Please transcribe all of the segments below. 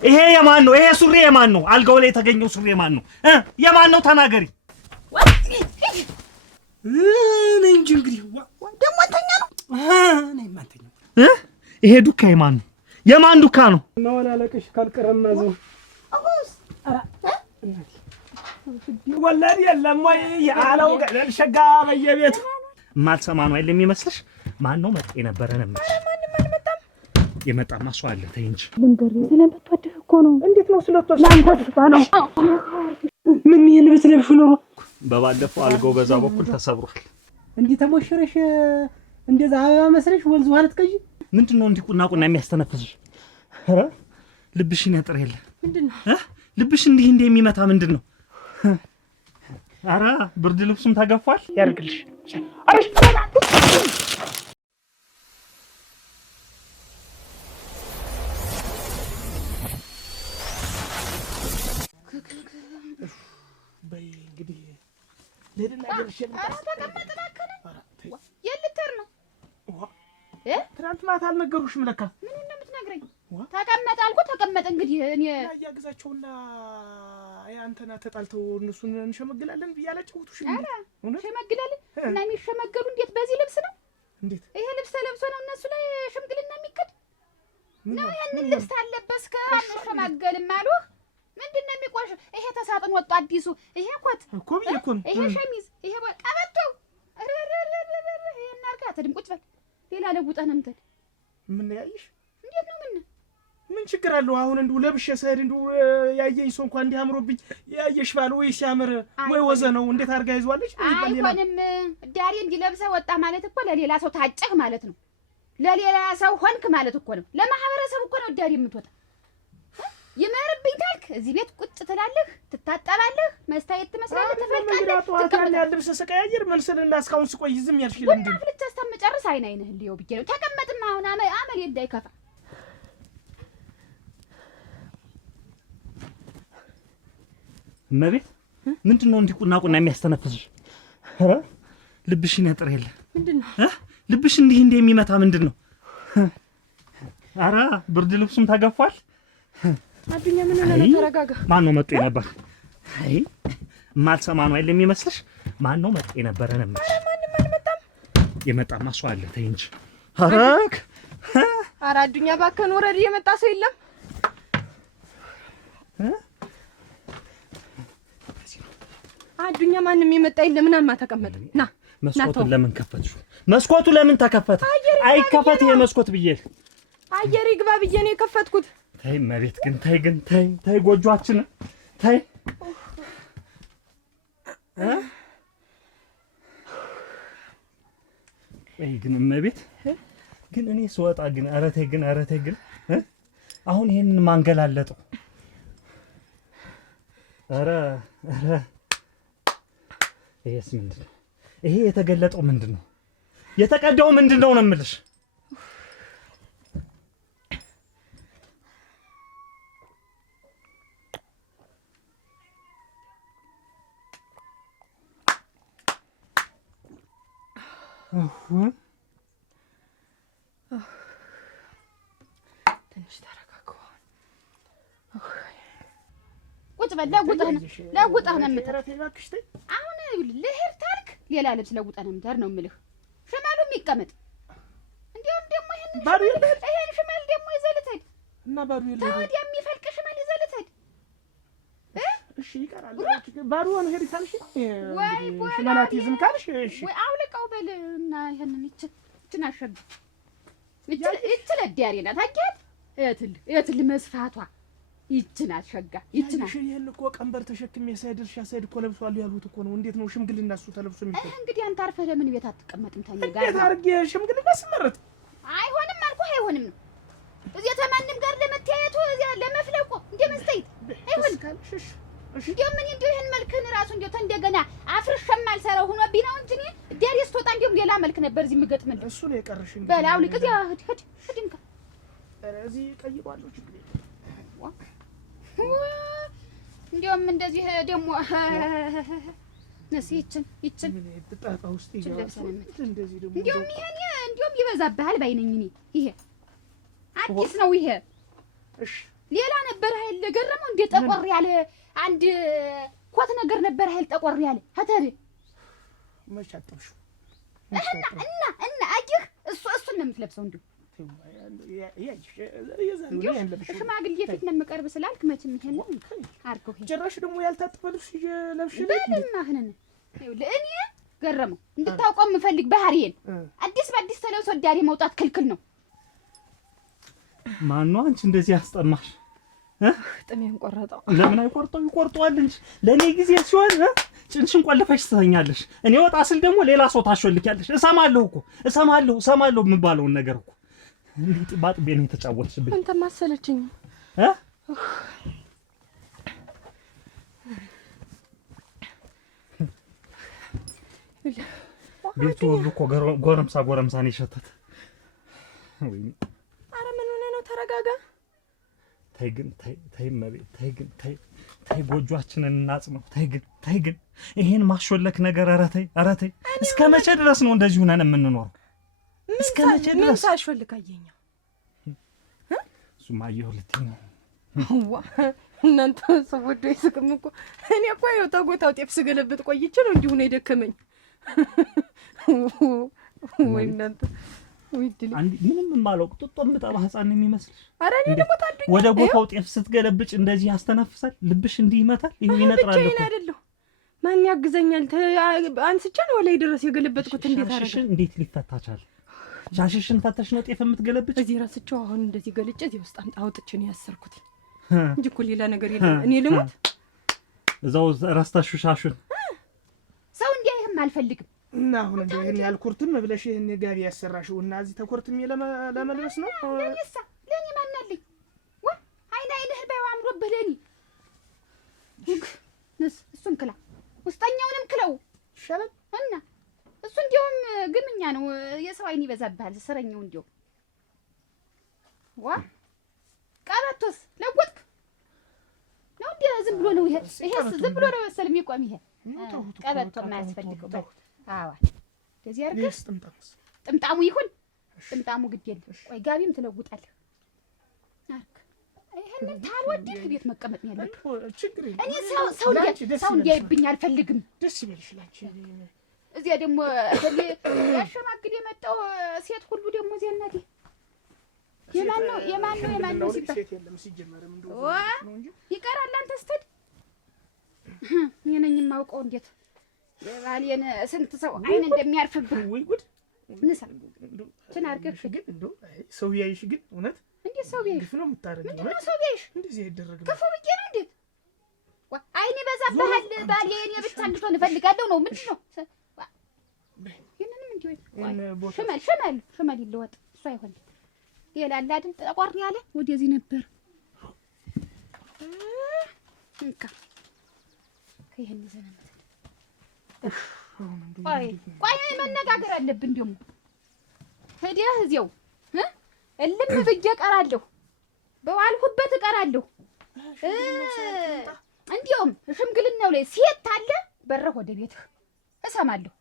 ይሄ የማን ነው? ይሄ ሱሪ የማን ነው? አልጋው ላይ የተገኘው ሱሪ የማን ነው? የማን ነው? ተናገሪ። እንጂ እንግዲህ ደግሞ አንተኛ ነው። ነኝ ማንተኛ። ይሄ ዱካ የማን ነው? የማን ዱካ ነው? መወላለቅሽ ካልቀረማ ዘው ወላሂ የለም ወይ ያለው ገደል ሸጋ በየቤቱ ማልሰማ ነው አይደል የሚመስልሽ? ማን ነው መጣ የነበረ ነው? ማንም አልመጣም። የመጣማ ሰው አለ። ተይ እንጂ ልንገር ስለምትወድህ እኮ ነው። እንዴት ነው ስለተወሰደ? ላንተ ተስፋ ነው። ምን ይሄን ብትለብሽ ኖሮ በባለፈው አልጋው በዛ በኩል ተሰብሯል። እንዴ ተሞሽረሽ እንደዛ አበባ መስለሽ ወንዝ ውሃ ልትቀጂ? ምንድነው እንዲህ ቁና የሚያስተነፍስሽ? ኧረ ልብሽን ያጥር የለ ምንድነው? ልብሽ እንዲህ የሚመታ ምንድነው? ኧረ ብርድ ልብሱም ተገፏል። ያርግልሽ። በይ እንግዲህ ለድና ደርሸን የልተር ነው። ትናንት ማታ አልነገሩሽም ለካ? ምን እንደምትነግረኝ ተቀመጥ አልኩ። ተቀመጥ እንግዲህ እኔ ያግዛቸውና አንተና ተጣልተው እነሱን እንሸመግላለን ብያላጨውቱሽ። ሸመግላለን እና የሚሸመገሉ እንዴት በዚህ ልብስ ነው? እንዴት ይሄ ልብስ ተለብሶ ነው እነሱ ላይ ሽምግልና የሚከድ ነው? ያንን ልብስ ታለበስከ አንሸማገልም አሉ። ምንድነው የሚቆሽ? ይሄ ተሳጥን ወጣ አዲሱ ይሄ ኮት እኮ ቢልኩን ይሄ ሸሚዝ ይሄ ቀበቶ ይሄ እናርጋ ተድምቁት በል ሌላ ለውጣ ነው እንትን ምን ያይሽ? እንዴት ነው ምን ችግር አለው? አሁን እንደው ለብሼ ሰይድ እንደው ያየኝ ሰው እንኳን እንዲህ አምሮብኝ ያየሽ ባል ወይ ሲያምር ወይ ወዘ ነው እንዴት አርጋ ይዟለች? አይሆንም። ዳሪ እንዲለብሰ ወጣ ማለት እኮ ለሌላ ሰው ታጨህ ማለት ነው። ለሌላ ሰው ሆንክ ማለት እኮ ነው። ለማህበረሰብ እኮ ነው ዳሪ የምትወጣ። ይመርብኝ ታልክ እዚህ ቤት ቁጭ ትላለህ፣ ትታጠባለህ፣ መስታየት ትመስላለህ፣ ተፈልቃለህ። ተቀመጥ ልብስ ስቀያየር መልሰልና እስካሁን ስቆይ ዝም ያልሽ ለምንድን ነው? ወጣ ልትስተም ጨርስ አይናይነህ እንዲው ብዬ ነው። ተቀመጥማ አሁን አመል እንዳይከፋ እመቤት ምንድነው እንዲህ ቁና የሚያስተነፍስሽ? ኧረ ልብሽን ያጥር የለ ምንድነው? ልብሽ እንዲህ የሚመታ ምንድነው? ኧረ ብርድ ልብሱም ተገፏል። አዱኛ ምን ሆነ? ተረጋጋ። ማን ነው መጥቶ ነበር? አይ ማልሰማ ነው አይደል የሚመስልሽ? ማን ነው መጥቶ ነበር ነው? ማንም አልመጣም። የመጣማ ሰው አለ። ተይ እንጂ። ኧረ አዱኛ እባክህን ወረድ። የመጣ ሰው የለም። አዱኛ ማንም የመጣ የለም። ምናማ ተቀመጥ። ና መስኮቱን ለምን ከፈትሽው? መስኮቱ ለምን ተከፈተ? አይከፈት ይሄ መስኮት ብዬ አየር ይግባ ብዬ ነው የከፈትኩት። ተይ መቤት ግን ተይ ጎጆአችን ተይ ግን መቤት ግን እኔ ስወጣ ግን ኧረ ተይ ግን አሁን ይሄንን ማንገላለጠው ኧረ ይሄስ ምንድነው? ይሄ የተገለጠው ምንድነው? የተቀደው ምንድነው ነው የምልሽ? ትንሽ ተረጋጋ። ቁጭ በል። ለውጠህ ነው የምትሄድ። አሁን ልሄድ ታልክ ሌላ ልብስ ለውጠህ ነው የምትሄድ ነው የምልህ። ሽማሉ የሚቀመጥ እንዲያውም ደግሞ ይሄን ሽማል ደግሞ ይዘህ ልትሄድ እና ባዶ የለም። ታዲያ የሚፈልቅ ሽማል ይዘህ ልትሄድ እሺ ይቀራል። ባዶ ነው ሄድ ካልሽ ሽማላት ይዝም ካልሽ እሺ አውልቀው በል እና ይሄንን እችን አሸግ እችን ለዲያሪ ናት። አያት እትል መስፋቷ ይችን አሸጋ ይችን እሺ። ይሄን እኮ ቀንበር ተሸክሜ ሰይድ እርሻ ሰይድ እኮ ለብሷል ያሉት እኮ ነው። እንዴት ነው ሽምግልና እሱ ተለብሶ የሚፈል? እንግዲህ አንተ አርፈህ ለምን ቤት አትቀመጥም? ተኛ ጋር እንዴት አድርጌ ሽምግልና ስመረጥ? አይሆንም አልኩህ። አይሆንም ነው እዚህ ተማንም ጋር ለመተያየቱ እዚያ ለመፍለቁ እንደምንስተይት አይሆንም ካልሽ እሺ እንደው ምን እንደው ይሄን መልክን ራሱ እንደው እንደገና አፍርሸም አልሰራው ሆኖብኝ ነው እንጂ ዳሪስ ተወጣ እንደው ሌላ መልክ ነበር እዚህ የምገጥምልህ። እሱ ነው የቀረሽ እንግዲህ በል አውልቅ። እዚያ ሂድ እንካ እዚህ ቀይሯለሁ ችግር እንደውም እንደዚህ ደግሞ ነስ ይችን በጣጣ ውስጥ ይገባል። እንደዚህ ደግሞ እንደውም ይበዛብሃል ባይነኝ እኔ። ይሄ አዲስ ነው ይሄ። እሺ ሌላ ነበር ገረመው እንደ ጠቆር ያለ አንድ ኮት ነገር ነበር ኃይል ጠቆር ያለ አታሪ መቻጥሽ እና አየህ እሱን ነው የምትለብሰው እንዴ ሽማግሌ ፊት ነው የምቀርብ ስላልክ መቼም ይሄን አርገው ጭራሽ ደግሞ ያልታጠበ ልብስ ለብሽ በልማህነን ለእኔ ገረመው እንድታውቀው የምፈልግ ባህሪዬን አዲስ በአዲስ ተለብሶ ዳሪ መውጣት ክልክል ነው። ማነው አንቺ እንደዚህ ያስጠማሽ? ጥሜን ቆረጠው። ለምን አይቆርጠው? ይቆርጠዋል እንጂ ለኔ ጊዜ ሲሆን ጭንሽን ቆልፈሽ ትተኛለሽ። እኔ ወጣ ስል ደግሞ ሌላ ሰው ታሾልኪያለሽ። እሰማለሁ የምባለውን ነገር እኮ እንዴት ባጥቤን የተጫወትሽብኝ አንተ ማሰለችኝ ቤቱ ሁሉ እኮ ጎረምሳን ይሸተት። ወይ ኧረ ምን ሆነ ነው? ተረጋጋ። ተይ ጎጆአችንን እናጽነው። ተይ ግን ይሄን ማሾለክ ነገር ኧረ ተይ። እስከ መቼ ድረስ ነው እንደዚህ ሆነን የምንኖረው? እስከ መቼ ድረስ? ምን ሳሾልክ አየኛው? እሱማ አየሁ ልትይ ነው። እናንተ ሰው ወዶ ይስቅም እኮ። እኔ እኮ ያው ተጎታው ጤፍ ስገለብጥ ቆይቼ ነው እንዲሁ ነው የደከመኝ። ወይ እናንተ አንዲ ምንም ማለቅ ጡጦም በጣም ህፃን የሚመስልሽ። አረ እኔ ደግሞ ታዱኝ ወደ ጎታው ጤፍ ስትገለብጭ እንደዚህ ያስተነፍሳል፣ ልብሽ እንዲህ ይመታል። ይሄ ይነጥራል እኮ። አይደለም ማን ያግዘኛል? አንስቼ ነው ላይ ድረስ የገለበጥኩት። እንዴት አረጋ? እንዴት ሊፈታቻል? ሻሽሽን ፈተሽ ነው ጤፍ የምትገለብጭ? እዚህ ራስቸው አሁን እንደዚህ ገልጬ እዚህ ውስጥ አውጥቼ ነው ያሰርኩት እንጂ እኮ ሌላ ነገር የለም። እኔ ልሞት እዛው ራስታሽ ሻሹን ሰው እንዲያይህም አልፈልግም። እና አሁን እንደው ይሄን ያልኩርትም ብለሽ ይሄን ጋቢ ያሰራሽው እና እዚህ ተኮርትም ለመልበስ ነው? ለኔ ማናለኝ ወ አይንህ ባይው አምሮብህ ለኔ እሱን ክላ ውስጠኛውንም ክለው ይሻላል። እና እሱ እንዲያውም ግምኛ ነው፣ የሰው አይን ይበዛብሃል። ስረኛው እንዲያው ዋ ቀበቶስ ለወጥክ ነው እንዴ? ዝም ብሎ ነው ይሄስ ዝም ብሎ ነው መሰል የሚቆም ይሄ ቀበቶ የማያስፈልገው። አዎ እንደዚህ አድርገህ ጥምጣሙ ይሁን ጥምጣሙ ግድ የለም። ቆይ ጋቢም ትለውጣለህ አርክ። ይሄንን ታልወደድክ ቤት መቀመጥ ነው ያለብህ። እኔ ሰው እንዲያይብኝ አልፈልግም። ደስ ይበልሽ ላንቺ። እዚያ ደግሞ ያሸማግል የመጣው ሴት ሁሉ ደግሞ እዚያ እናቴ የማን ነው ሲባል ሴት የለም ሲጀመርም እንደው ነው እንጂ ይቀራል። አንተ ስትሄድ እኔ ነኝ የማውቀው እንዴት የባሌን ስንት ሰው አይን እንደሚያርፍብህ። ወይ ጉድ! ንሳ አድርገህ ግን እንደው ሰው ያይሽ ግን እውነት እንዴት ሰው ያይሽ ግፍ ነው የምታረገው? ምንድን ነው ሰው ያይሽ? እንደዚህ አይደረግም። ክፉ ብዬሽ ነው እንዴት? አይን ይበዛብሃል። ባሌ እኔ ብቻ እንድትሆን እፈልጋለሁ ነው ምንድን ነው? ይሄንንም እንዲሁ ሽመል ይለወጥ እሱ አይሆንም። ይላል አይደል? ጠቋር ያለ ወደዚህ ነበር እንካ ከይሄን ዘመን ቆይ መነጋገር አለብን። ደግሞ ሄደህ እዚያው እልም ብዬ እቀራለሁ፣ በዋልኩበት እቀራለሁ። እንዲያውም ሽምግልናው ላይ ሴት አለ በረህ ወደ ቤትህ እሰማለሁ።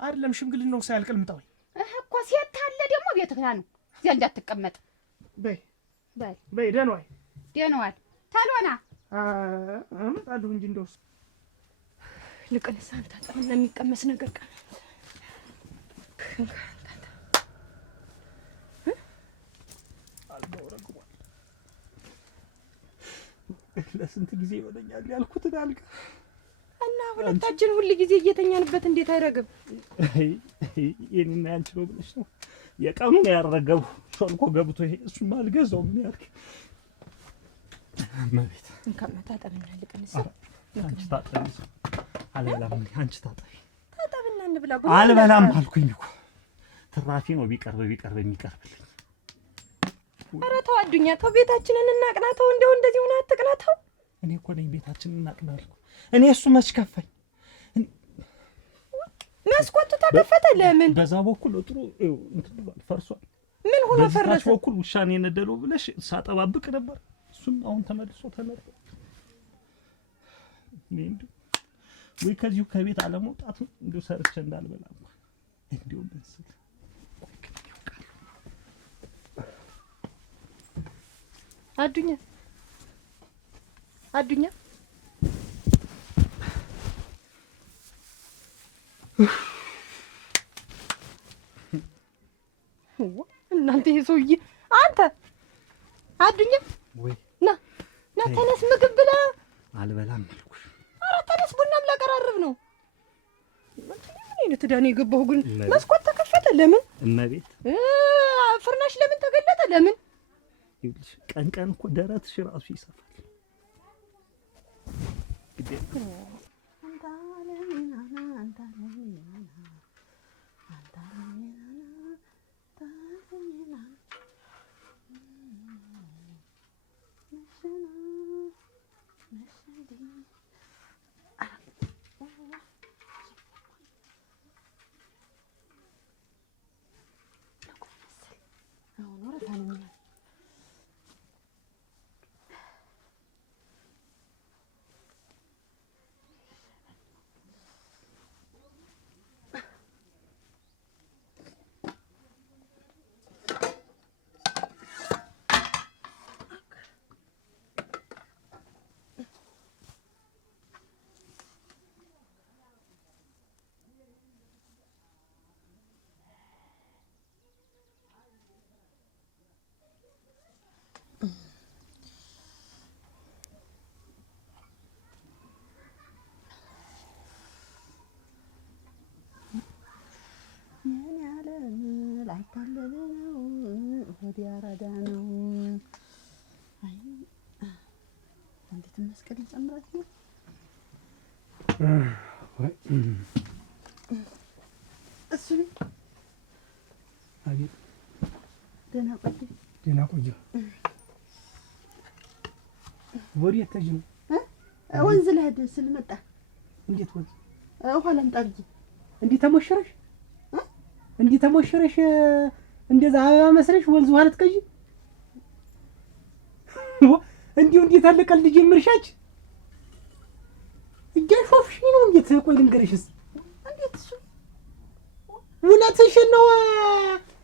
አይደለም ሽምግልናው ሳያልቅ ልምጣው እኮ ሴት አለ ደግሞ ቤትህ ና ነው እዚያ እንዳትቀመጥ። በይ ደህናዋል ታልሆና አመጣለሁ እንጂ እንደውስ ልቅንሳ አንታጠብና የሚቀመስ ነገር ቀን ለስንት ጊዜ ይሆነኛል ያልኩትን አልጋ እና ሁለታችን ሁሉ ጊዜ እየተኛንበት እንዴት አይረግም? የኔና ያንቺ ነው ብለሽ ነው የቀኑ ነው ያረገው ሾልኮ ገብቶ ይሄ እሱማ አልገዛው ምን ያልክ ማቤት እንከመታጠብና ልቅንሳ አንቺ ታጠቢ አልበላም። አንቺ ታጠብና እንብላ። አልበላም አልኩኝ እኮ ትራፊ ነው ቢቀርብ የሚቀርብልኝ። ኧረ ተው አዱኛ ተው፣ ቤታችንን እናቅናተው። እንደው እንደዚህ ሆነ አትቅናተው። እኔ እኮ ነኝ ቤታችንን እናቅናለሁ። እኔ እሱ መች ከፋኝ። መስኮቱ ተከፈተ። ለምን በዛ በኩል ጥሩ እንትን ፈርሷል። ምን ሆኖ ፈረሰ? በዛ በኩል ውሻኔ የነደለው ብለሽ ሳጠባብቅ ነበር። እሱም አሁን ተመልሶ ተነጠለ። ወይ ከዚሁ ከቤት አለመውጣት እንደው ሰርቼ እንዳልበላ እንደው በስል አዱኛ አዱኛ እናንተ ይሄ ሰውዬ አንተ አዱኛ ወይ ና ተነስ ምግብ ብላ አልበላም አልኩሽ ኧረ ተነስ ቡናም ላቀራርብ ነው ምን አይነት ዳኔ የገባሁ ግን መስኮት ተከፈተ ለምን እመቤት ፍርናሽ ለምን ተገለጠ ለምን ይልሽ ቀን ቀን እኮ ደረትሽ ራሱ ይሰፋል ወዲያራዳነው አይ እንዴት መስቀል ጨምራት ነው ወይ እሱ አቤት ደህና ቆይ ወዲያ ተጅም ወንዝ ላይ ሄደ ስለመጣ እንዴት ወንዝ ውሃ ላምጣ ብዬ እንዴት ተሞሸረሽ እንዴት ተሞሸረሽ እንደዛ አበባ መስለሽ ወንዝ ውሃ ልትቀጂ እንዴት አለቀል ልጅ ምርሻች እያሾፍሽ ነው እንዴት ቆይ ልንገርሽስ እንዴት እሱ እውነትሽን ነው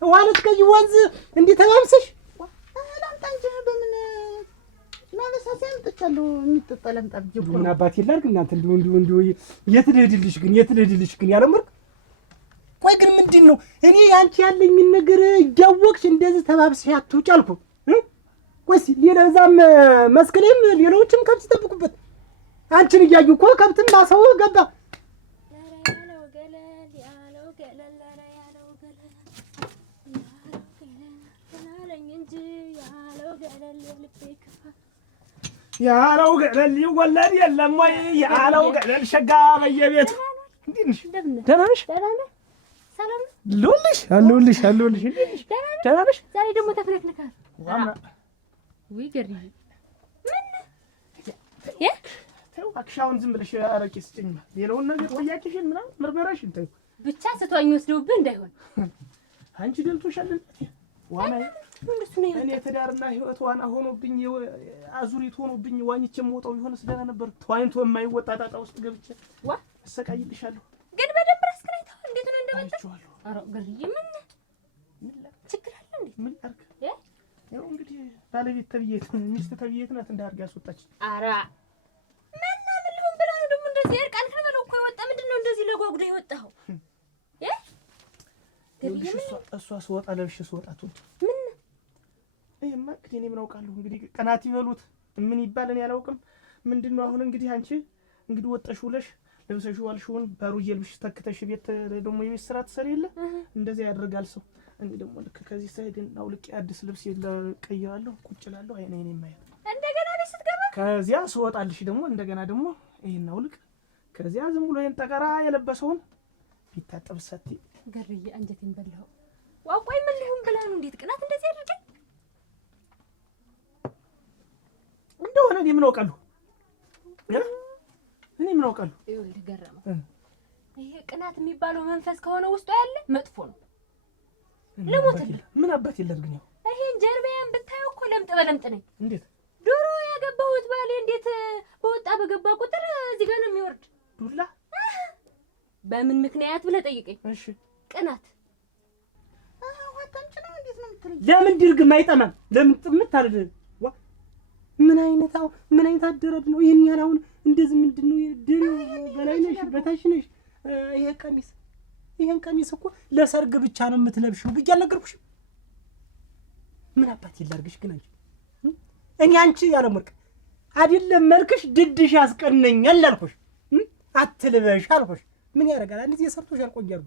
ውሃ ልትቀጂ ወንዝ እንዴት ተባብሰሽ ላምጣ እንጂ በምን ማለሳሰም ጥቻለሁ የሚጠጣ ላምጣ ብዬ እኮ ምን አባቴ ላድርግ እናንተ እንዲሁ የት ልሄድልሽ ግን ያለምር ቆይ ግን ምንድን ነው እኔ ያንቺ ያለኝን ነገር እያወቅሽ እንደዚህ ተባብሰሽ አትውጪ አልኩ ቆይስ ሌላ እዛም መስከሌም ሌሎችም ከብት ይጠብቁበት አንቺን እያዩ እኮ ከብትም ማሰው ገባ ያለው ገለል ይወለድ የለም ወይ ያለው ገለል ሸጋ በየቤቱ ደህና ነሽ ሰላም አለሁልሽ ደህና ነሽ ዛሬ ደግሞ ተፍለክልካል ወይ ገርይ ምን ተው አክሻውን ዝም ብለሽ አረቂ ስጭኝ ሌላውን ነገር ወያቂሽን ምናምን ምርመራሽን ተው ብቻ ስተዋኝ ወስደውብህ እንዳይሆን አንቺ ደልቶሻል ዋና እኔ ተዳርና ህይወት ዋና ሆኖብኝ አዙሪት ሆኖብኝ ዋኝቼ የምወጣው ይሆን ስለና ነበር ተዋኝቶ የማይወጣ ጣጣ ውስጥ ገብቼ አሰቃይልሻለሁ ግን በደንብ አስከራይተው እንዴት ነው እንደመጣ አረ ገርይ ምን ችግር አለ እንዴ ምን አርክ ያው እንግዲህ ባለቤት ተብዬት ሚስት ተብዬት ናት እንዳርጋ ያስወጣች አራ ምን ልሁን ብላ ነው ደግሞ እንደዚህ እርቃን ከበለው እኮ ይወጣ ምንድነው እንደዚህ ለጓጉዳ ይወጣው እሷ ስወጣ ለብሽ ስወጣቱ ምን እማ እንግዲህ እኔ ምን አውቃለሁ እንግዲህ ቀናት ይበሉት ምን ይባል እኔ አላውቅም ምንድነው አሁን እንግዲህ አንቺ እንግዲህ ወጣሽ ውለሽ ለብሰሽ ዋልሽውን ባሩዬ ልብሽ ተከተሽ ቤት ደግሞ የቤት ስራ ትሰሪ የለ እንደዚህ ያደርጋል ሰው እኔ ደግሞ ልክ ከዚህ ሳይድን አውልቄ አዲስ ልብስ ቀይራለሁ ቁጭ እላለሁ አይኔ ማየት እንደገና ቤት ስትገባ ከዚያ ስወጣልሽ ደግሞ እንደገና ደግሞ ይሄን አውልቅ ከዚያ ዝም ብሎ ይሄን ጠቀራ የለበሰውን ቢታጠብ ሰቲ ገርዬ አንጀቴን በላው ዋቆይ ምን ልሁን ብላ ነው እንዴት ቅናት እንደዚህ ያደርጋል እንደሆነ እኔ ምን አውቃለሁ ይኸውልህ ገረመው ይሄ ቅናት የሚባለው መንፈስ ከሆነ ውስጡ ያለ መጥፎ ነው ለሞትልህ ምን አባት ይላርግ ነው ይሄን ጀርባዬን ብታየው እኮ ለምጥ በለምጥ ነኝ እንዴት ዶሮ ያገባሁት ባሌ እንዴት በወጣ በገባ ቁጥር እዚህ ጋር ነው የሚወርድ ዱላ በምን ምክንያት ብለህ ጠይቀኝ እሺ ቅናት ለምን ድርግ ማይጠማም ለምን ጥምት አይደል ምን አይነት አደረድ ነው ይሄን ያህል? አሁን እንደዚህ ምንድነው በላይ ነሽ በታች ነሽ? ይሄን ቀሚስ እኮ ለሰርግ ብቻ ነው የምትለብሽው ብዬ አልነገርኩሽም? ምን አባት ይላርግሽ ግን አንቺ እኔ አንቺ ያለም ወርቅ አይደለም መልክሽ ድድሽ ያስቀነኛል አልኩሽ። አትልበሽ አልኩሽ። ምን ያደርጋል አንዴ የሰርቶሽ አልቆያሉ።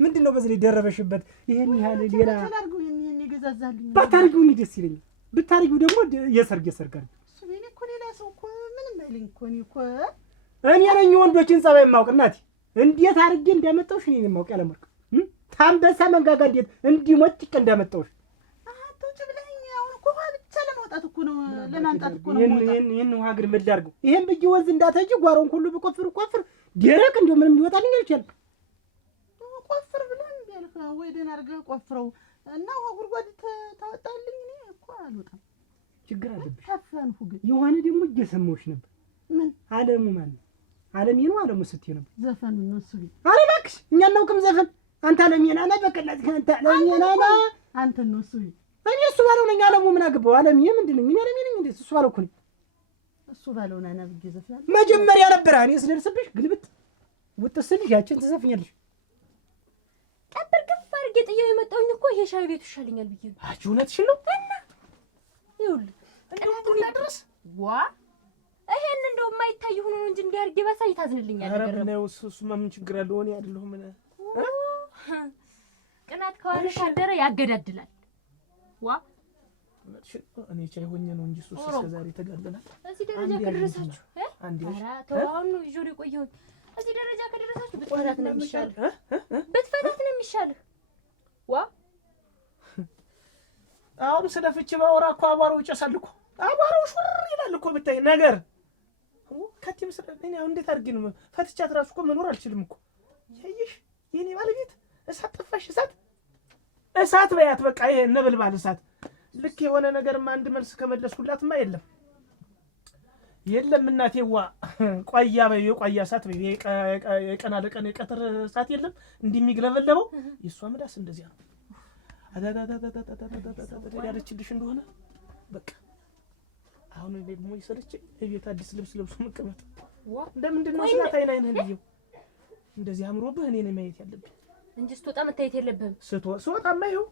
ምንድነው በዚህ ላይ ደረበሽበት? ይሄን ያህል ሌላ ተላርገው ይሄን ይገዛዛልኝ ባታርጊው ነው ደስ ይለኛል። ብታርጊው ደግሞ የሰርግ አድርጊ። እሱ እኔ እኮ ሌላ ሰው እኮ ምንም አይልኝ እኮ እኔ ነኝ ወንዶችን ጸባይ የማውቅ እናቴ። እንዴት አድርጌ እንዳመጣሁሽ እኔ ነኝ የማውቅ ያለም ወርቅ። ታንበሳ መንጋጋ እንዴት እንዲሞጭቅ እንዳመጣሁሽ አትውጭ ብለኸኝ አሁን እኮ ብቻ ለማውጣት እኮ ነው ለማምጣት እኮ ነው። ይሄን ውሃ ግን ምን ላድርገው? ይሄን ብዬ ወንዝ እንዳትሄጂ ጓሮን ሁሉ ብቆፍር ደረቅ እንደው ምንም ሊወጣልኝ አልቻለም። ቆፍር ብለን ቢያልክ ወይ ደህና አድርገህ ቆፍረው እና ውሃ ጉድጓድ ታወጣልኝ። እኔ እኮ አልወጣም። ችግር አለብሽ። ታፈንኩ ግን የሆነ ደግሞ እየሰማሁሽ ነበር። ምን አለሙ ማለት አለሜ ነው አለሙ ስትይ ነበር። ዘፈኑ ነው እሱ። ኧረ እባክሽ እኛ እናውቅም ዘፈን። አንተ አለሜ ናና በቀላት አንተ አለሜ ናና አንተ ነው እሱ። እኔ እሱ ባለው ነኝ። አለሙ ምን አገባው? አለሜ ምንድን ነኝ? እኔ አለሜ ነኝ እንዴ? እሱ ባለው እኮ ነኝ። እሱ ባለው ናና ብዬ ዘፈን መጀመሪያ ነበር እኔ ስደርስብሽ ግልብጥ ውጥስልሽ ያችን ትዘፍኛለሽ። ቀብር ግፍ አድርጌ ጥዬው የመጣሁኝ እኮ ይሄ ሻይ ቤቱ ይሻለኛል ብዬ ነው። አንቺ እውነትሽን ነው። እና ይኸውልህ እንደውም ድረስ ይሄን እንደው የማይታይ ሆኖ እንጂ እንዲያርግ ባሳይ ታዝንልኛል ነገር ነው። ነው እሱ ምን ችግር አለው? እኔ አይደለሁም ምን ቅናት ከዋለሽ አደረ ያገዳድላል። እኔ ቻይ ሆኜ ነው እንጂ እሱ እስከ ዛሬ ተጋደናል። እዚህ ደረጃ ከደረሳችሁ ኧረ ተው አሁን ነው ይዞ የቆየው። እዚህ ደረጃ ከደረሳችሁ ብትፈታት ነው የሚሻልህ። ብትፈታት ነው የሚሻልህ። አሁን ስለፍቺ ባወራ እኮ አቧራው ይጨሳል እኮ። አቧራው ሹር ይላል እኮ ብታይ ነገር ከቲም ስለኔ አሁን እንዴት አድርጌ ነው ፈትቻት እራሱ እኮ መኖር አልችልም እኮ። ያይሽ የኔ ባለቤት እሳት ጠፋሽ እሳት በያት በቃ። ይሄ ነበልባል እሳት ልክ የሆነ ነገርማ አንድ መልስ ከመለስኩላትማ የለም እናቴዋ ቆያ በይ የቆያ እሳት በይ የቀን አለቀን የቀትር እሳት የለም እንዲህ የሚግለበለበው የእሷ ምላስ እንደዚያ ነው። ያለችልሽ እንደሆነ በቃ አሁን ደግሞ ይሰለች እቤት አዲስ ልብስ ለብሶ መቀመጥ እንደምንድን ነው ስላት አይናይን ልየው እንደዚህ አምሮብህ እኔ ነኝ ማየት ያለብኝ እንጂ ስትወጣ መታየት የለብህም። ስወጣማ ይኸው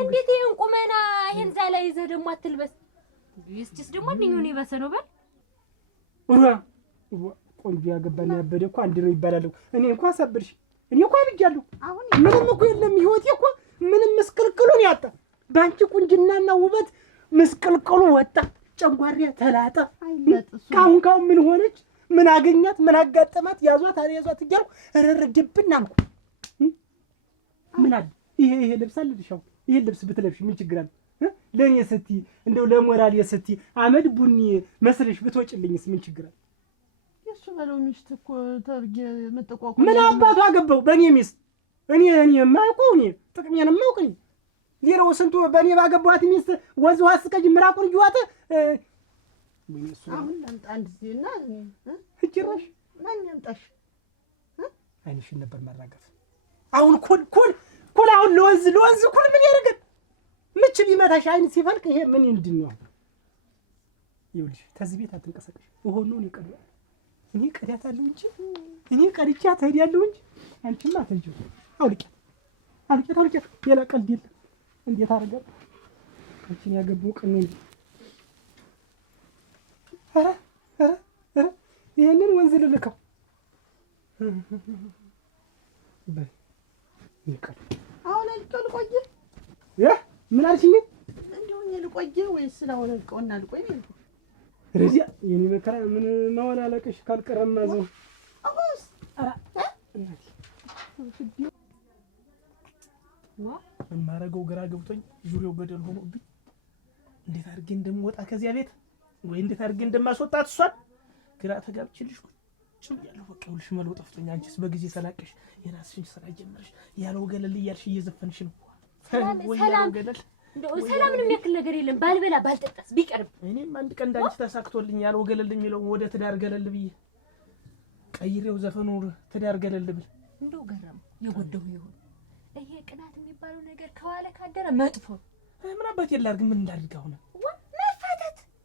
እንዴት ይሄን ቁመና ይሄን ዛላ ይዘህ ደግሞ አትልበስ። ይስጭስ ደግሞ እንደኛው የባሰ ነው በል ቆንጆ ያገባኝ ያበደ እኮ አንድ ነው ይባላል። እኔ እንኳን ሰብርሽ እኔ እንኳን ልጃለሁ። ምንም እኮ የለም ህይወቴ እኮ ምንም ምስቅልቅሉን ያጣ ባንቺ ቁንጅናና ውበት ምስቅልቅሉ ወጣ። ጨንጓሪያ ተላጣ። ካሁን ምን ሆነች? ምን አገኛት? ምን አጋጠማት? ያዟት አልያዟት እያልኩ ረረድብና አልኩ። ምን አለ ይሄ ልብስ አለልሻው። ይሄ ልብስ ብትለብሽ ምን ችግር አለ? ለኔ ስትይ እንደው ለሞራል ስትይ አመድ ቡኒ መስለሽ ብትወጭልኝስ ምን ችግር አለ? የሱ ባለው ሚስት እኮ ተርጌ መጠቋቋም ምን አባቱ አገባው በኔ ሚስት? እኔ የማውቀው እኔ ጥቅሜን የማውቅ ነኝ። ሌላው ስንቱ በኔ ባገባኋት ሚስት ወዝ ውሃ ስቀጅ ምራቁን ይዋጠ አሁን ለምጣ አንድ ዜና ጭራሽ ማን ያምጣሽ? አይንሽን ነበር ማራገፍ። አሁን ኩል አሁን ለወዝ ኩል ምን ያደርጋል? ምች ቢመታሽ አይን ሲፈልቅ ይሄ ምን እንድነው? ይኸውልሽ ተዚህ ቤት አትንቀሳቀሽ። ሆኖ ነው ይቀር እኔ ቀዳታለሁ እንጂ እኔ ቀድቻት ሄዳለሁ እንጂ አንቺማ አትሄጂም። አውልቂያት ሌላ ቀልድ የለም። እንዴት አደረገ አንቺን ያገባው ቀን ነው እንጂ ይሄንን ወንዝ ልልከው በይ ይቀር። አሁን ልቆይ ምን አልሽኝ? እንደው ልቆይ ወይስ አሁን ልቆና ልቆይ ነው? ረዚያ የኔ መከራ ምን ማወላለቅሽ ካልቀረማ ዘው አሁንስ እናቴ ማረገው ግራ ገብቶኝ ዙሪያው ገደል ሆኖብኝ እንዴት አድርጌ እንደምወጣ ከዚያ ቤት ወይ እንዴት አድርጌ እንደማስወጣት እሷን ግራ ተጋብችልሽ ቁጭ ብያለሁ። በቃ ሁልሽ መለው ጠፍቶኝ አንቺስ በጊዜ ተላቀሽ የራስሽን ስራ ጀመርሽ። ያለው ገለል እያልሽ እየዘፈንሽ ነው። ሰላም ገለል እንደው ሰላምን የሚያክል ነገር የለም። ባልበላ ባልጠጣስ ቢቀርብ እኔም አንድ ቀን እንዳንቺ ተሳክቶልኝ ያለው ገለል የሚለው ወደ ትዳር ገለል ብዬ ቀይሬው ዘፈኑ ትዳር ገለል ብል እንደው ገረም የጎደው ይሁን። ይሄ ቅናት የሚባለው ነገር ከዋለ ካደረ መጥፎ ምን አባት ይላርግ ምን እንዳድርግ አሁን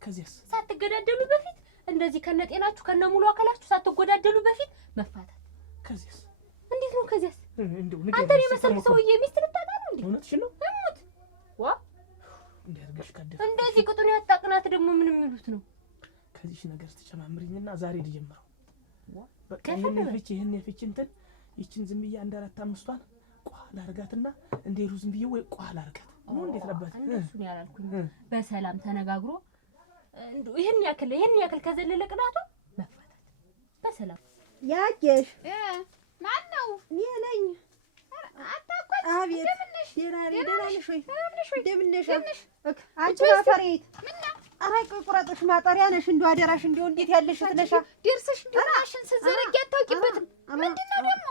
ከዚያስ ሳትገዳደሉ በፊት እንደዚህ ከነጤናችሁ ከነሙሉ አካላችሁ ሳትጎዳደሉ በፊት መፋታት። ከዚያስ እንዴት ነው? ከዚያስ እንደው አንተ የመሰልክ ሰውዬ ሚስት ልታጣ ነው እንዴ? እውነትሽን ነው። እሙት ዋ እንዲያርገሽ ካደረ እንደዚህ ቅጡን ያጣቅናት ደግሞ ምን የሚሉት ነው? ከዚህ ነገር ተጨማምሪኝና ዛሬ ልጀምረው። በቃ ከፈለገ ይሄን የፍቺ እንትን ይችን ዝም ብዬ አንድ 4-5ቷን ቋል አርጋትና እንደሩ ዝም ብዬ ወይ ቋል አርጋት ነው። እንዴት ነበር? እንደሱ ነው ያላልኩኝ። በሰላም ተነጋግሮ እንደው ይሄን ያክል ከዘለለ ቅናቷ መፋታት በሰላም ያጀሽ ማን ነው? እኔ ነኝ። አታቋጭ። አቤት እንደምነሽ? ደህና ነሽ ወይ? እንደምን ነሽ? አንቺ ወይስ ማፈሬት ምና ኧረ ቆይ ቁረጥሽ ማጠሪያ ነሽ። እንደው አደራሽ እንደው እንዴት ያለሽ ትነሻ ደርሰሽ እንደናሽን ስዘረጊ አታውቂበትም። ምንድነው ደግሞ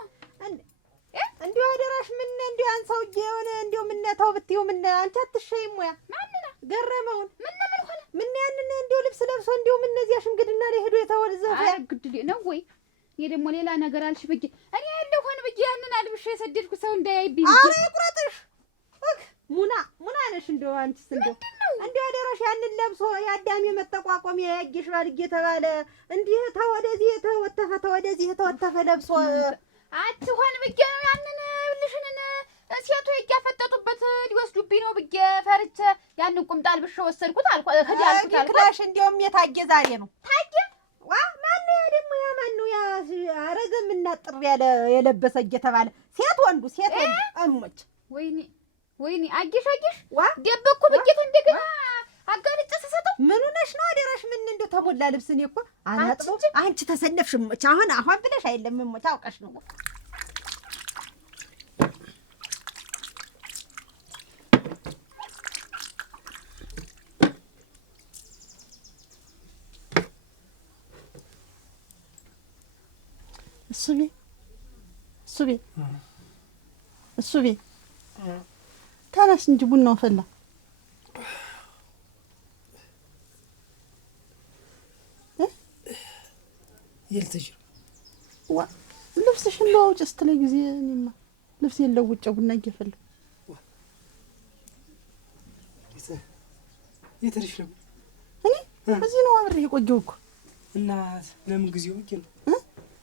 እንደው አደራሽ ምን እንደው ያን ሰውዬ የሆነ እንደው ምን ተው ብትይው ምን አንቺ አትሸይም ወይ? ማንና ገረመውን ምን ሆነ? ምን ያንን እንደው ልብስ ለብሶ እንደው ምን እነዚያ ሽምግልና ላይ ሄዶ የተወልዘው አይ ግድል ነው ወይ? እኔ ደግሞ ሌላ ነገር አልሽ ብዬ እኔ ያለው ሆነ ብዬ ያንን አልብሽ የሰደድኩ ሰው እንዳያይብኝ። ኧረ ቁረጥሽ ሙና ነሽ። እንደው አንቺስ እንደው አደራሽ ያንን ለብሶ የአዳሜ መጠቋቋሚያ ያጌሽ ባልጌ የተባለ እንዲህ ተወደዚህ ተወተፈ ለብሶ አትሆን ብዬ ነው ያንን ልሽንን ሴቱ እያፈጠጡበት ሊወስዱብኝ ነው ብዬ ፈርቼ ያንን ቁምጣ አልብሼ ወሰድኩት አልኩት ክላሽ እንደውም የታጌ ዛሬ ነው ታጌ ዋ ማን ነው ደግሞ ያ ማን ነው ያ አረገምና ጥር ያለ የለበሰ እየተባለ ሴት ወንዱ እሞች ወይኔ አጌሽ ዋ ደበኩ ብዬሽ እንደገና አጋልጬ ስሰጠው ምን ሆነሽ ነው? አደራሽ ምን እንደ ተሞላ ልብስ እኔ እኮ አናጥቦ አንቺ ተሰነፍሽ እሞች። አሁን ብለሽ አይደለም እሞች አውቀሽ ነው። እሱ ቤ ተነስ እንጂ ቡናው ፈላ። ይልትሽ ዋ ልብስሽን ለውጭ ስትለይ ጊዜ እኔማ ልብሴን ለውጭ ቡና እየፈለሁ የትርሽ ነው? እኔ እዚህ ነው አብሬ የቆየሁ እኮ። እና ለምን ጊዜው ብቻ ነው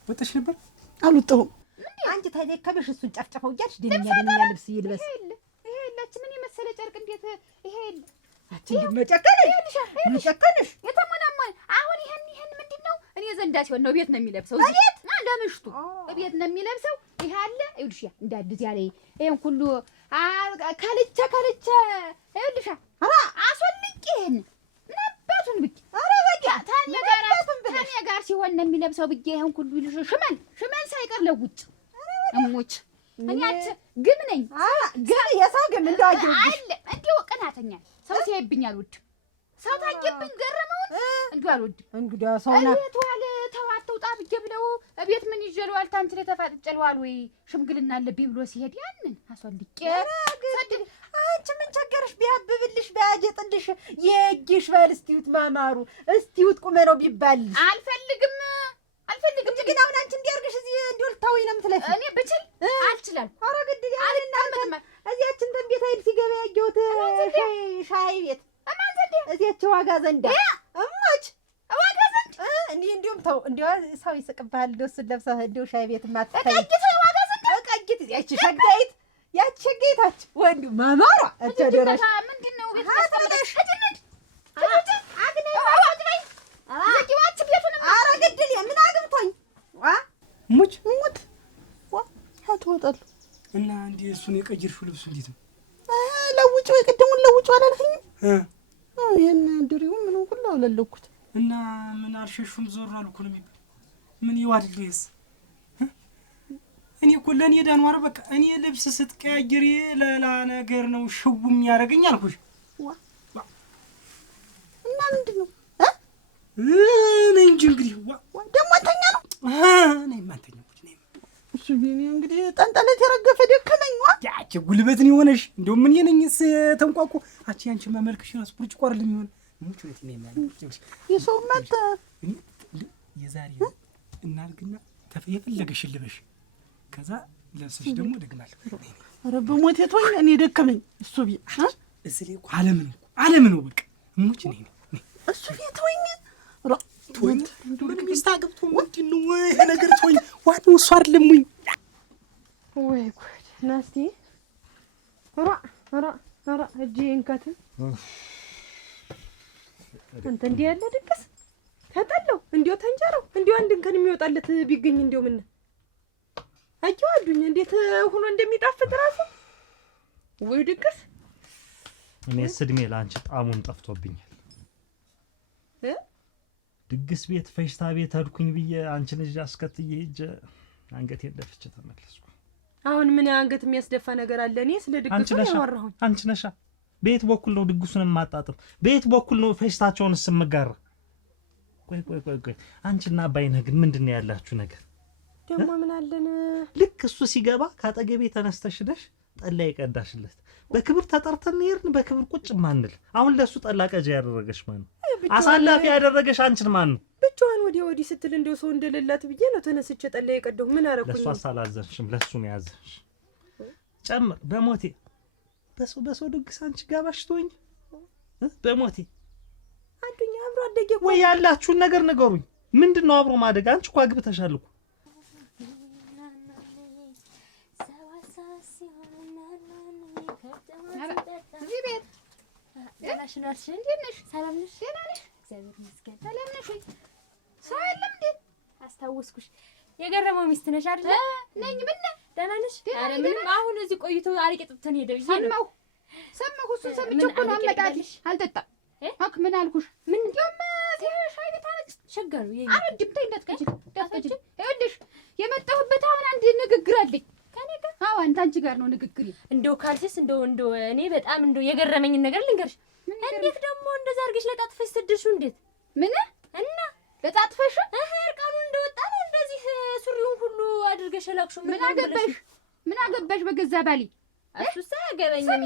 ወጥሽ ነበር? አልወጣሁም። አንቺ ታይከብሽ እሱን ጨፍጨፈው እያልሽ ደንኛ ልብስ ይልበስ። ይሄ የላችሁ ምን የመሰለ ጨርቅ እንዴት ይሄ አንቺ መጨከነሽ የተሞናሞን አሁን ይሄን ምንድነው? እኔ ዘንዳ ሲሆን ነው ቤት ነው የሚለብሰው። ቤት ለምሽቱ ቤት ነው የሚለብሰው። ይሄ አለ ይኸውልሽ እንዳድዝ ያለ ይሄን ሁሉ ካልቸ ይኸውልሽ አስወልቄን ነባቱን ብቻ ታኔ ጋር ሲሆን ነው የሚለብሰው ብዬ ይሄን ሁሉ ይልሽ ሽመን ሳይቀር ለውጭ እሞች እኔ አንቺ ግም ነኝ። ግን የሰው ግም እንደው አለ እንደው ቅናተኛ ሰው ሲያይብኛል ውድ ሰው ታየብኝ ገረመውን እንደው አልወድም። እንግዲህ ሰውና እቤቷል ተዋተውጣ ብዬ ብለው እቤት ምን ይጀለዋል ታንቺ ላይ ተፋጥጨለዋል ወይ ሽምግልና አለብኝ ብሎ ሲሄድ ያንን አስወልቄ ሰድብ። አንቺ ምን ቸገረሽ? ቢያብብልሽ ቢያጌጥልሽ የእጅሽ ባል እስቲውት ማማሩ እስቲውት ቁመነው ቢባል አልፈልግም ግን አሁን አንቺ እንዲያርግሽ እዚህ እንዲው ልታውይ ነው የምትለፊ። እኔ ብችል አልችላል። ኧረ ግድ አልናንተም እዚያችን ተንቤት አይል ሲገባ ያየሁት ሻይ ቤት እማን ዘንድ እዚያቸው ዋጋ ዘንዳ እሞች ዋጋ ዘንድ እንዲሁም ተው እንዲያው ሰው ይስቅብሃል። እንደው እሱን ለብሰህ እንደው ሻይ ቤት ማትታይ እቀይት ዋጋ ዘንድ እቀይት ያቺ ሸጋይት ሸጋይታች ወንዱ ማማራ አተደረሽ ምንድነው ቤት ታስተምደሽ ሙች አትወጣሉ እና እንዴ እሱን የቀየርሽው ልብሱ እንዴት ነው? ለውጭ ወይ ቅድሙን ለውጭ አላልኸኝም? ይሄን ድሪው ምን ሁሉ አለለኩት እና ምን አልሸሹም ዞር አሉ እኮ ነው የሚባል። ምን ይዋድል ይስ እኔ እኮ ለኔ ዳንዋር በቃ እኔ ልብስ ስትቀያየር ለላ ነገር ነው ሽውም ያረጋኝ አልኩሽ። እና ምንድነው እኔ እንጂ እንግዲህ ደግሞ አንተኛ ነው ነይ ማንተኛ እሱ ቢኒ እንግዲህ ጠንጠለት የረገፈ ደከመኝ ያቺ ጉልበትን የሆነሽ እንደው ምን የነኝስ ተንቋቁ አቺ አንቺ ማመልክሽ ራስ ብርጭቆ አይደለም የሚሆን ሙች ወት ነው ማለት የሰው መጣ የዛሬ እናልግና የፈለገሽ ልበሽ ከዛ ለብሰሽ ደግሞ ደግማለሁ። ኧረ በሞት የተወኝ እኔ ደከመኝ እሱ ቢ እዚህ ላይ ዓለም ነው በቃ ሙች ነኝ እሱ ቤት ሆኜ ቶኝ ምን ሚስት አግብቶ ምንድን ነው ይሄ ነገር? ቶኝ ዋናው እሱ አይደለም ወይ? ወይ ጉድ ናስቲ ራ እጄ እንካት አንተ እንዲህ ያለ ድግስ ተጠለው እንዲያው ተንጀራው እንዲያው አንድ እንከን የሚወጣለት ቢገኝ እንዲያው ምን አጂው አዱኛ እንዴት ሆኖ እንደሚጣፍጥ ራሱ ወይ ድግስ። እኔስ እድሜ ለአንቺ ጣሙን ጠፍቶብኛል። ድግስ ቤት ፈሽታ ቤት አድኩኝ ብዬ አንቺን ልጅ አስከትዬ ሂጅ አንገቴን ደፍቼ ተመለስኩ። አሁን ምን አንገት የሚያስደፋ ነገር አለ? እኔ ስለ ድግሱ ያወራሁ አንቺ ነሻ። ቤት በኩል ነው ድግሱን ማጣጥም፣ ቤት በኩል ነው ፈሽታቸውን ስምጋራ። ቆይ አንቺና አባይነህ ግን ምንድነው ያላችሁ ነገር? ደግሞ ምን አለን? ልክ እሱ ሲገባ ካጠገቤ ተነስተሽ ደሽ ጠላ ይቀዳሽለት በክብር ተጠርተን ይርን በክብር ቁጭ ማንል። አሁን ለሱ ጠላ ቀጃ ያደረገሽ ማን ነው? አሳላፊ ያደረገሽ አንቺን ማን ነው? ብቻዋን ወዲህ ስትል እንደው ሰው እንደሌላት ብዬ ነው ተነስቼ ጠላ የቀደው። ምን አረኩኝ? ለሱ አሳላዘንሽም፣ ለሱ ነው ያዘንሽ። ጨምር በሞቴ በሰው ድግስ አንቺ ጋባሽ ትሆኝ በሞቴ አዱኛ አብሮ አደገ ወይ ያላችሁን ነገር ንገሩኝ። ምንድነው አብሮ ማደግ? አንቺ እኮ አግብተሻል እኮ። እዚህ ቤት ናሽናልሽ እንዴት ነሽ? ሰላም ነሽ? ደህና ነሽ? እግዚአብሔር ይመስገን። ሰላም ነሽ ወይ? ሰው የለም እንዴ? አስታወስኩሽ። የገረመው ሚስት ነሽ አይደል? ነኝ። ምን ደህና ነሽ? ኧረ ምንም። አሁን እዚህ ቆይቶ አረቄ ጥብተን ሄደ ብዬ ነው። ሰማሁ። እሱን ሰምቼ እኮ ነው አመጣልሽ። አልጠጣም። አክ ምን አልኩሽ? ምን እንደውም ሻይ ቤት አለች ሸጋ ነው የኛ አረድም ተይ እንዳትቀጭል። ይኸውልሽ የመጣሁበት አሁን አንድ ንግግር አለኝ ከኔ ጋር። አዎ አንቺ ጋር ነው ንግግሬ። እንደው ካልሲስ እንደው እኔ በጣም እንደው የገረመኝን ነገር ልንገርሽ። እንዴት ደግሞ እንደዛ አድርገሽ ለጣጥፈሽ ስድርሽው? እንዴት ምን እና ለጣጥፈሽ እርቃኑን እንደወጣ ነው እንደዚህ ሱሪውን ሁሉ አድርገሽ ላክሽው? ምን አገባሽ በገዛ ባሊ? እሱስ አያገባኝም። ስሚ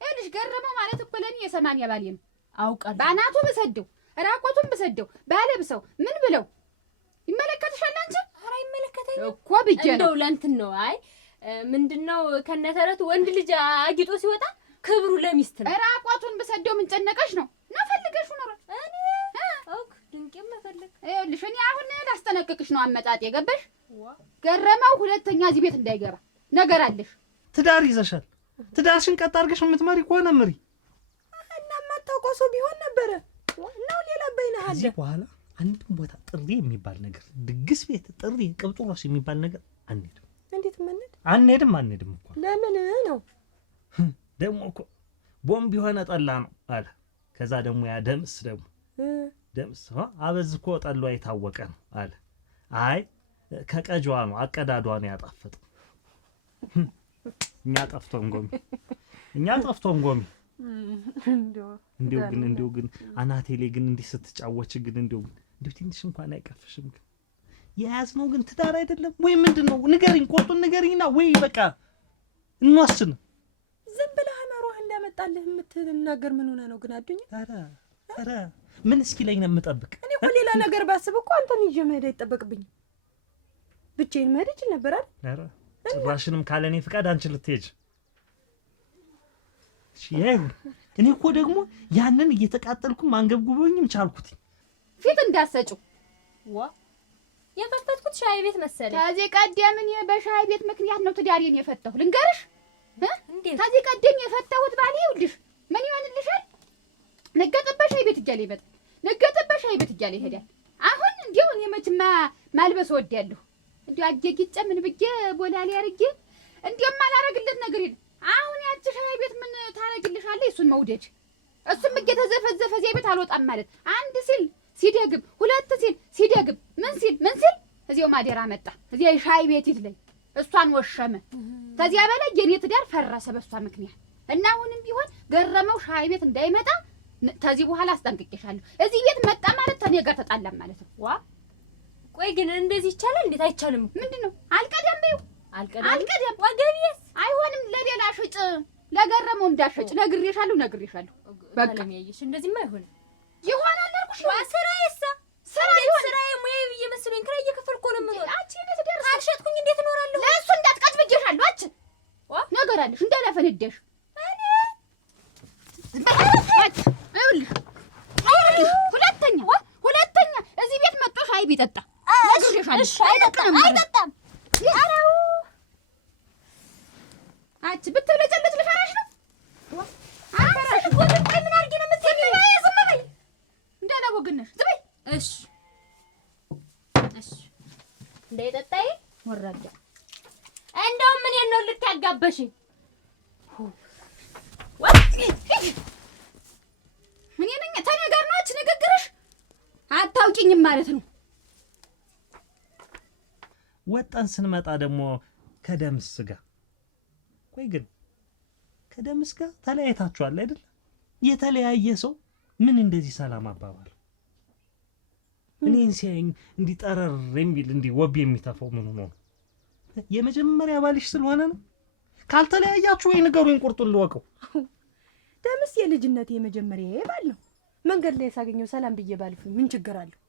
ይኸውልሽ ገረመው ማለት እኮ ለኔ የሰማንያ ባሌ ነው። አውቃለሁ። ባናቱ በሰደው ራቆቱን በሰደው ባለብሰው ምን ብለው ይመለከትሻል አንቺ? ኧረ ይመለከተኝ እኮ ብዬሽ ነው። እንደው ለእንትን ነው። አይ ምንድነው ከነተረቱ ወንድ ልጅ አጊጦ ሲወጣ ክብሩ ለሚስት ነው። ራቆቱን በሰደው ምን ጨነቀሽ ነው? ፈልገሽ ነው እኔ ኦክ ድንቄም መፈለግ። ይኸውልሽ እኔ አሁን ላስጠነቅቅሽ ነው አመጣጤ ገበሽ? ገረመው ሁለተኛ እዚህ ቤት እንዳይገባ ነገር አለሽ። ትዳር ይዘሻል። ትዳርሽን ቀጥ አድርገሽ የምትመሪ ከሆነ ምሪ። እና የማታውቀው ሰው ቢሆን ነበረ ነው ሌላ በይነህ አለ። እዚህ በኋላ አንድም ቦታ ጥሪ የሚባል ነገር ድግስ ቤት ጥሪ ቅብጡሮስ የሚባል ነገር አንሄድም። እንዴት ማንሄድ? አንሄድም እኮ። ለምን ነው ደግሞ እኮ ቦምብ የሆነ ጠላ ነው አለ። ከዛ ደግሞ ያ ደምስ አበዝ እኮ ጠሏ የታወቀ ነው አለ። አይ ከቀጇ ነው አቀዳዷ ነው ያጣፈጠው። እኛ ጠፍቶን ጎሚ እንዲው ግን አናቴ ላይ ግን እንዲህ ስትጫወች ግን እንዲው ትንሽ እንኳን አይቀፍሽም? ግን የያዝነው ግን ትዳር አይደለም ወይ ምንድነው? ንገሪኝ፣ ቆርጡን ንገሪኝና ወይ በቃ እንወስን። ዝም ብለህ አማሮህ እንዳመጣልህ የምትናገር ምን ሆነ ነው ግን አዱኛ? ኧረ ምን እስኪ ላይ ነው የምጠብቅ? እኔ እኮ ሌላ ነገር ባስብ እኮ አንተን ይዤ መሄድ አይጠበቅብኝም። ብቻዬን መሄድ እችል ነበር አይደል? ኧረ ጭራሽንም ካለኔ ፍቃድ አንቺ ልትሄጂ ይሁን። እኔ እኮ ደግሞ ያንን እየተቃጠልኩ ማንገብጉበኝም ቻልኩት። ፊት እንዳሰጩ የፈተትኩት ሻይ ቤት መሰለኝ። ከዚህ ቀደም እኔ በሻይ ቤት ምክንያት ነው ትዳሬን የፈታሁ። ልንገርሽ ከዚህ ቀደም የፈታሁት ባሌ ይኸውልሽ ምን ይሆንልሻል? ነገጠበሽ ሻይ ቤት እያለ ይመጣል፣ ነገጠበሽ ሻይ ቤት እያለ ይሄዳል። አሁን እንዲያው እኔ መቼም ማልበስ እወዳለሁ። እንዲያው አጀጊጨ ምን ብዬ ቦላሌ አድርጌ እንዲያው ማላረግለት ነገር የለም። አሁን ያቺ ሻይ ቤት ምን ታረግልሻለች? እሱን መውደድ እሱም እየተዘፈዘፈ እዚያ ቤት አልወጣም ማለት አንድ ሲል ሲደግም ሁለት ሲል ሲደግም ምን ሲል እዚያው ማደራ መጣ እዚያ ሻይ ቤት ይትለኝ እሷን ወሸመ። ከዚያ በላይ የኔ ትዳር ፈረሰ በሷ ምክንያት። እና አሁንም ቢሆን ገረመው ሻይ ቤት እንዳይመጣ ከዚህ በኋላ አስጠንቅቄሻለሁ። እዚህ ቤት መጣ ማለት ተኔ ጋር ተጣላም ማለት ነው። ቆይ ግን እንደዚህ ይቻላል? እንዴት አይቻልም? ምንድነው አልቀደም በይው አልቀደም ወገቢስ አይሆንም። ለሌላ ሽጭ ለገረመው እንዳሸጭ ነግሬሻለሁ። በቃ ያየሽ እንደዚህማ አይሆንም። ይሆናል አልኩሽ። ስራዬ ሙያዬ ብዬ መስሎኝ ክራይ እየከፈልኩ ነው የምኖር። አንቺ እንዴት ደርሰሽ ካልሸጥኩኝ እንዴት እኖራለሁ? ለእሱ እንዳትቀጭ ብዬሻለሁ። አንቺ ነገር አለሽ እንዳላፈነደሽ እኔ ሻይ ቢጠጣ እሺ አይጠጣም አራው አጭ ብትብለጨለጭ ልፈራሽ ነው አፈራሽ ወጥቶ ምን አርጊ ነው የምትይኝ ዝም በይ እንዳላወግነሽ ዝም በይ እሺ እንዳይጠጣይ ወራዳ እንደውም ምን ነው ልታጋበሽኝ ምን የነኛ ተነጋር ነው አጭ ንግግርሽ አታውቂኝም ማለት ነው ወጣን ስንመጣ ደግሞ ከደምስ ጋር ቆይ ግን ከደምስ ጋር ተለያይታችኋል አይደል የተለያየ ሰው ምን እንደዚህ ሰላም አባባል እኔን ሲያየኝ እንዲጠረር የሚል እንዲ ወብ የሚተፈው ምን ሆኖ የመጀመሪያ ባልሽ ስለሆነ ነው ካልተለያያችሁ ወይ ንገሩኝ ቁርጡን ልወቀው ደምስ የልጅነቴ የመጀመሪያ ባል ነው መንገድ ላይ ሳገኘው ሰላም ብዬ ባልፍ ምን ችግር አለው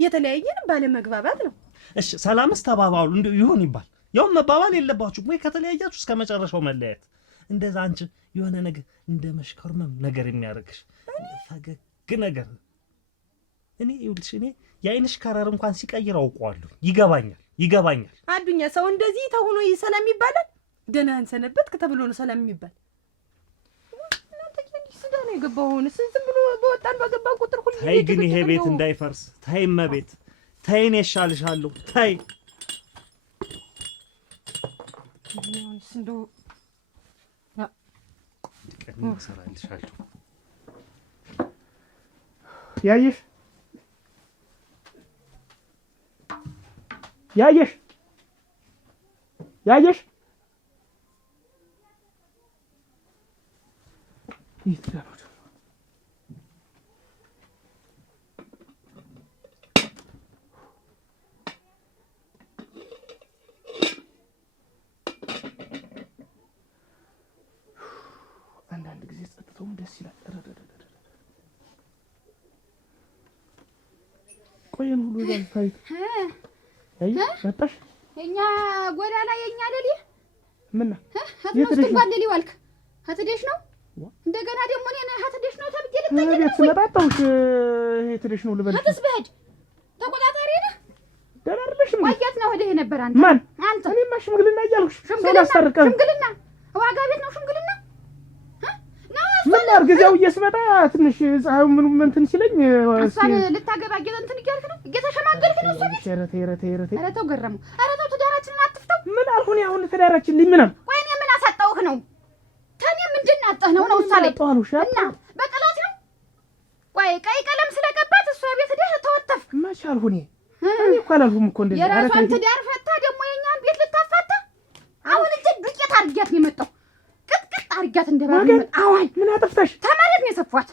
የተለያየን ባለ መግባባት ነው እሺ ሰላምስ ተባባሉ እንዴ ይሁን ይባል ያው መባባል የለባችሁም ወይ ከተለያያችሁ እስከ መጨረሻው መለያየት እንደዛ አንቺ የሆነ ነገር እንደ መሽከርመም ነገር የሚያርግሽ ፈገግ ነገር እኔ ይልሽ እኔ ያይንሽ ከረር እንኳን ሲቀይር አውቀዋለሁ ይገባኛል አዱኛ ሰው እንደዚህ ተሆኖ ሰላም ይባላል ደህና አንሰነበት ከተብሎ ነው ሰላም የሚባል እናንተ ከንዲ ስዳና የገባውን ዝም ብሎ በወጣን በገባ ቁጥር ሁሉ ታይ ግን ይሄ ቤት እንዳይፈርስ ታይ መቤት ታይኔ ይሻልሻለሁ ታይ ስንዱ ቀን ሰራልሻለሁ ያየሽ ይትራሩ አንዳንድ ጊዜ ጸጥታውም ደስ ይላል ቆየን ሁሉ ይላል ታይት መጣሽ የኛ ጎዳና የኛ ለሊ ምንና የትደሽ ነው ለሊ ዋልክ አትደሽ ነው እንደገና ደግሞ እኔ አትደሽ ነው ተብዬ ልትጠይቅ ነው ቤት ስመጣጣውሽ የትደሽ ነው ልበልሽ አትስበድ ተቆጣጣሪ ነህ ደራርለሽም ወያት ነው ወደ ነበር አንተ እኔማ ሽምግልና እያልኩሽ ሽምግልና ዋጋ ቤት ነው ሽምግልና ምን አርገዛው እየስመጣ ትንሽ ፀሐዩ ምን እንትን ሲለኝ እሷን ልታገባ እንትን እያልክ ነው እየተሸማገልክ ነው እሷ ቤት ኧረ ተው ገረሙ ኧረ ተው ትዳራችንን አትፍተው ምን አልሆነ አሁን ትዳራችን ምን ነው ወይ እኔ ምን አሳጣውህ ነው ታኔ ምንድን አጣህ ነው እሷ ላይ እና በቀላት ነው ወይ ቀይ ቀለም ስለቀባት እሷ ቤት ደህ ተወተፍክ ማሽ አልሆነ እኔ እኮ አላልሁም እኮ እንደዚህ የራሷን ትዳር ፈታ ደግሞ የኛን ቤት ልታፋታ አሁን እጅ ዱቄት አድርጊያት ነው የመጣው አርጋት እንደባለ አዋን ምን አጥፍተሽ ተማረት ነው የሰፋት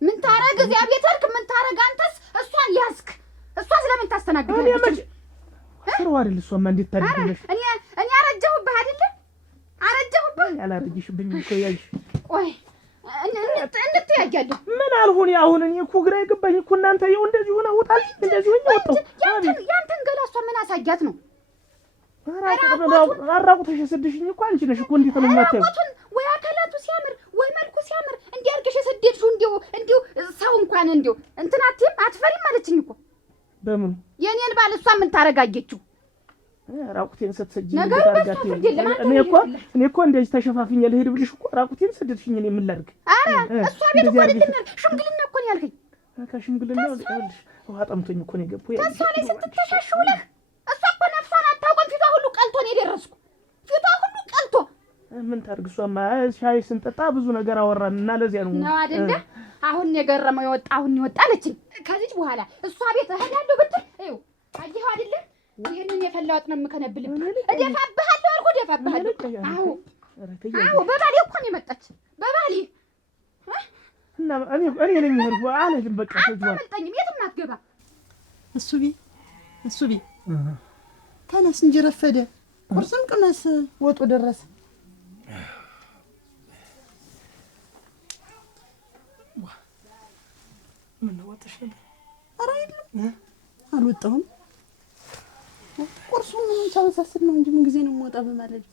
ምን ታረግ እዚያ ቤት አልክ ምን ታረግ አንተስ እሷን ያዝክ እሷ ስለምን ታስተናግዳለች ስሩ አይደል እሷማ እንዴት ታድርጊለሽ እኔ አረጀሁብህ አይደል አረጀሁብህ ያላረጅሽብኝ እኮ ያይሽ ቆይ እንድትያያለሁ ምን አልሆነ አሁን እኔ እኮ ግራ ይገባኝ እኮ እናንተ ይኸው እንደዚህ ሆነ ወጣል እንደዚህ ሆነ ወጣው ያንተን ገላ እሷ ምን አሳያት ነው አራቁተሽ የሰደሽኝ እኮ አንቺ ነሽ እኮ እንዴት ነው የማታየው ወይ አካላቱ ሲያምር ወይ መልኩ ሲያምር እንዲያርገሽ የሰደድሽው እንዲው ሰው እንኳን እንዲው እንትን አትፈሪም አለችኝ እኮ በምን የኔን ባል እሷ ምን ታረጋገችው ራቁቴን ስትሰጂ ታርጋት እኔ እኮ እንደዚህ ተሸፋፍኝ ልሄድ ብልሽ እኮ ራቁቴን ሰደድሽኝ እኔ ምን ላድርግ አረ እሷ ቤት እኮ አይደለም ሽምግልና እኮ ነው ያልከኝ ከሽምግልና ልልሽ ውሃ ጠምቶኝ እኮ ነው የገባው ተሷ ላይ ስትተሻሽውለህ እሷ እኮ ነፍሷን አታውቅም ፊቷ ሁሉ ቀልቶ ነው የደረስኩ ፊቷ ሁሉ ቀልቶ ምን ታርግ እሷማ ሻይ ስንጠጣ ብዙ ነገር አወራንና ለዚያ ነው አይደለ አሁን የገረመው አሁን ይወጣለችኝ ከዚህ በኋላ እሷ ቤት እሄዳለሁ ብትል ይኸው አየኸው አይደለ ይሄንን የፈላወጥ ነው የምከነብልብህ እደፋብሃለሁ አልኩ እደፋብሃለሁ አዎ በባሌ እኮ ነው የመጣች በባሌ እና እኔ ነኝ የሄድኩ አልሄድም በቃ አልጠኝም የትም አትገባ እሱ ቢ ተነስ እንጂ ረፈደ ቁርስም ቅመስ ወጡ ደረሰ ምን ወጥሽ ነበር ኧረ የለም አልወጣሁም ቁርሱን ሳወሳስብ ነው እንጂ ምን ጊዜ ነው የምወጣው በማለት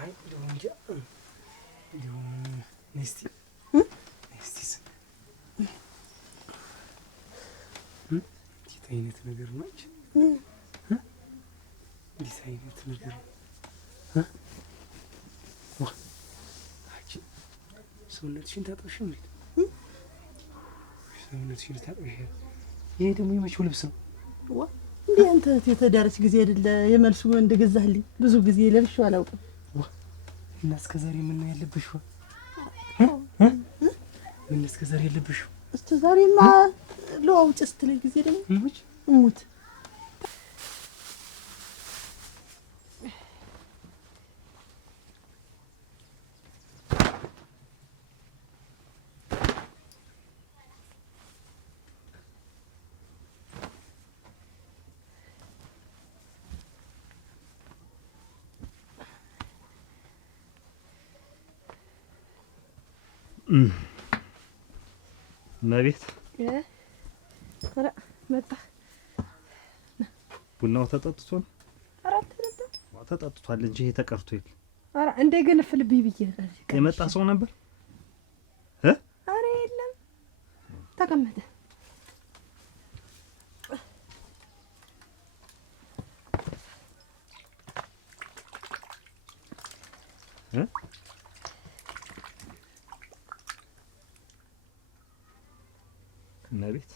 አይ እንጂ እንዴት አይነት ነገር ነው? እንዴት አይነት ነገር ነው? ሰውነትሽን ታጥበሽ ነው? ሰውነትሽን ታጥበሽ? ይሄ ደግሞ የመቼው ልብስ ነው? እንዴ አንተ የተዳረች ጊዜ አይደለ የመልሱ ወንድ ገዛህልኝ። ብዙ ጊዜ ለብሼው አላውቅም። እና እስከ ዛሬ ምን ነው ያለብሽው? ምን እስከ ዛሬ ያለብሽው? እስከ ዛሬማ ለውጭ ስትለኝ ጊዜ ደግሞ እሙት መቤት ኧረ መጣ። ቡናው ተጠጥቶ ነው? ኧረ ተጠጥቷል እንጂ ይሄ ተቀርቶ ይል። ኧረ እንደገና ፍልብኝ ብዬ የመጣ ሰው ነበር? ኧረ የለም ተቀመጠ። መቤት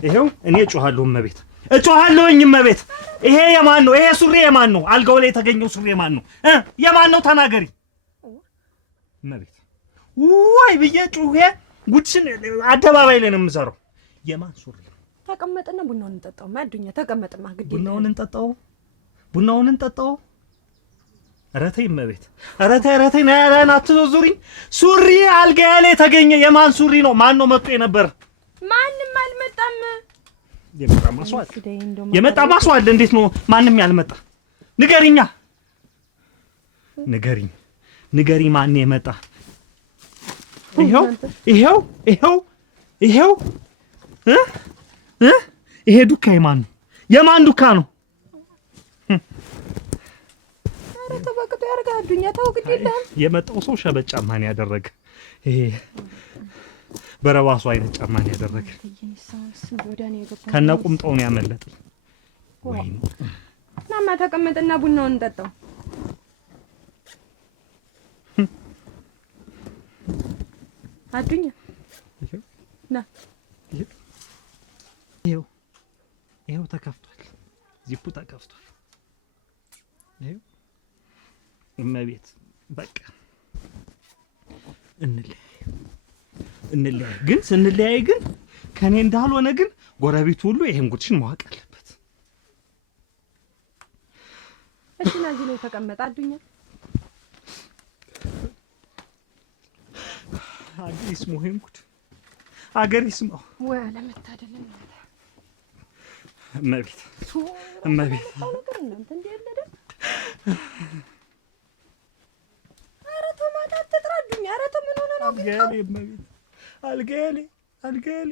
ይሄው እኔ እጮሃለሁ መቤት፣ እጮሃለሁኝ መቤት። ይሄ የማን ነው? ይሄ ሱሪ የማን ነው? አልጋው ላይ የተገኘው ሱሪ የማን ነው? የማን ነው? ተናገሪ መቤት። ወይ ብዬ ጩሄ ጉድሽን አደባባይ ላይ ነው የምዘራው። የማን ሱሪ? ተቀመጥና ቡናውን እንጠጣው። ማዱኛ ተቀመጥማ። ግድ ቡናውን እንጠጣው። ኧረ ተይ እመቤት፣ ኧረ ተይ ናያላን አትዞዙሪኝ። ሱሪ አልጋዬ ላይ ተገኘ። የማን ሱሪ ነው? ማን ነው መጥቶ የነበር? ማንም አልመጣም። የመጣማ ሰው አለ። እንዴት ነው ማንም ያልመጣ? ንገሪኛ፣ ንገሪ ማን የመጣ? ይሄው ይሄ ዱካ የማን ነው? የማን ዱካ ነው? ተበቅቶ ያርጋል ዱኛ። ተው ግድ የለም። የመጣው ሰው ሸበጥ ጫማን ያደረገ ይሄ በረባሱ አይነት ጫማን ያደረገ ከነ ቁምጣው ነው ያመለጠ። ወይ ናማ ተቀመጥና ቡናውን እንጠጣው። አዱኛ ና ይሄው ተከፍቷል። ዚፑ ተከፍቷል። ይሄው እመቤት በቃ እንለያይ። ግን ስንለያይ ግን ከኔ እንዳልሆነ ግን ጎረቤቱ ሁሉ ይሄን ጉድሽን ማወቅ አለበት። እሺ ና እዚህ ላይ ተቀመጥ አዱኛ። አገር ይስማው ይሄን ጉድ፣ አገር ይስማው። ወይ አለመታደል ነው እመቤት። ነገር እናንተ እንደ ያለደ ኧረ ተማታ ተጥራዱኝ። ኧረ ምን ሆነ ነው ግን? አልጋሌ እመቤት፣ አልጋሌ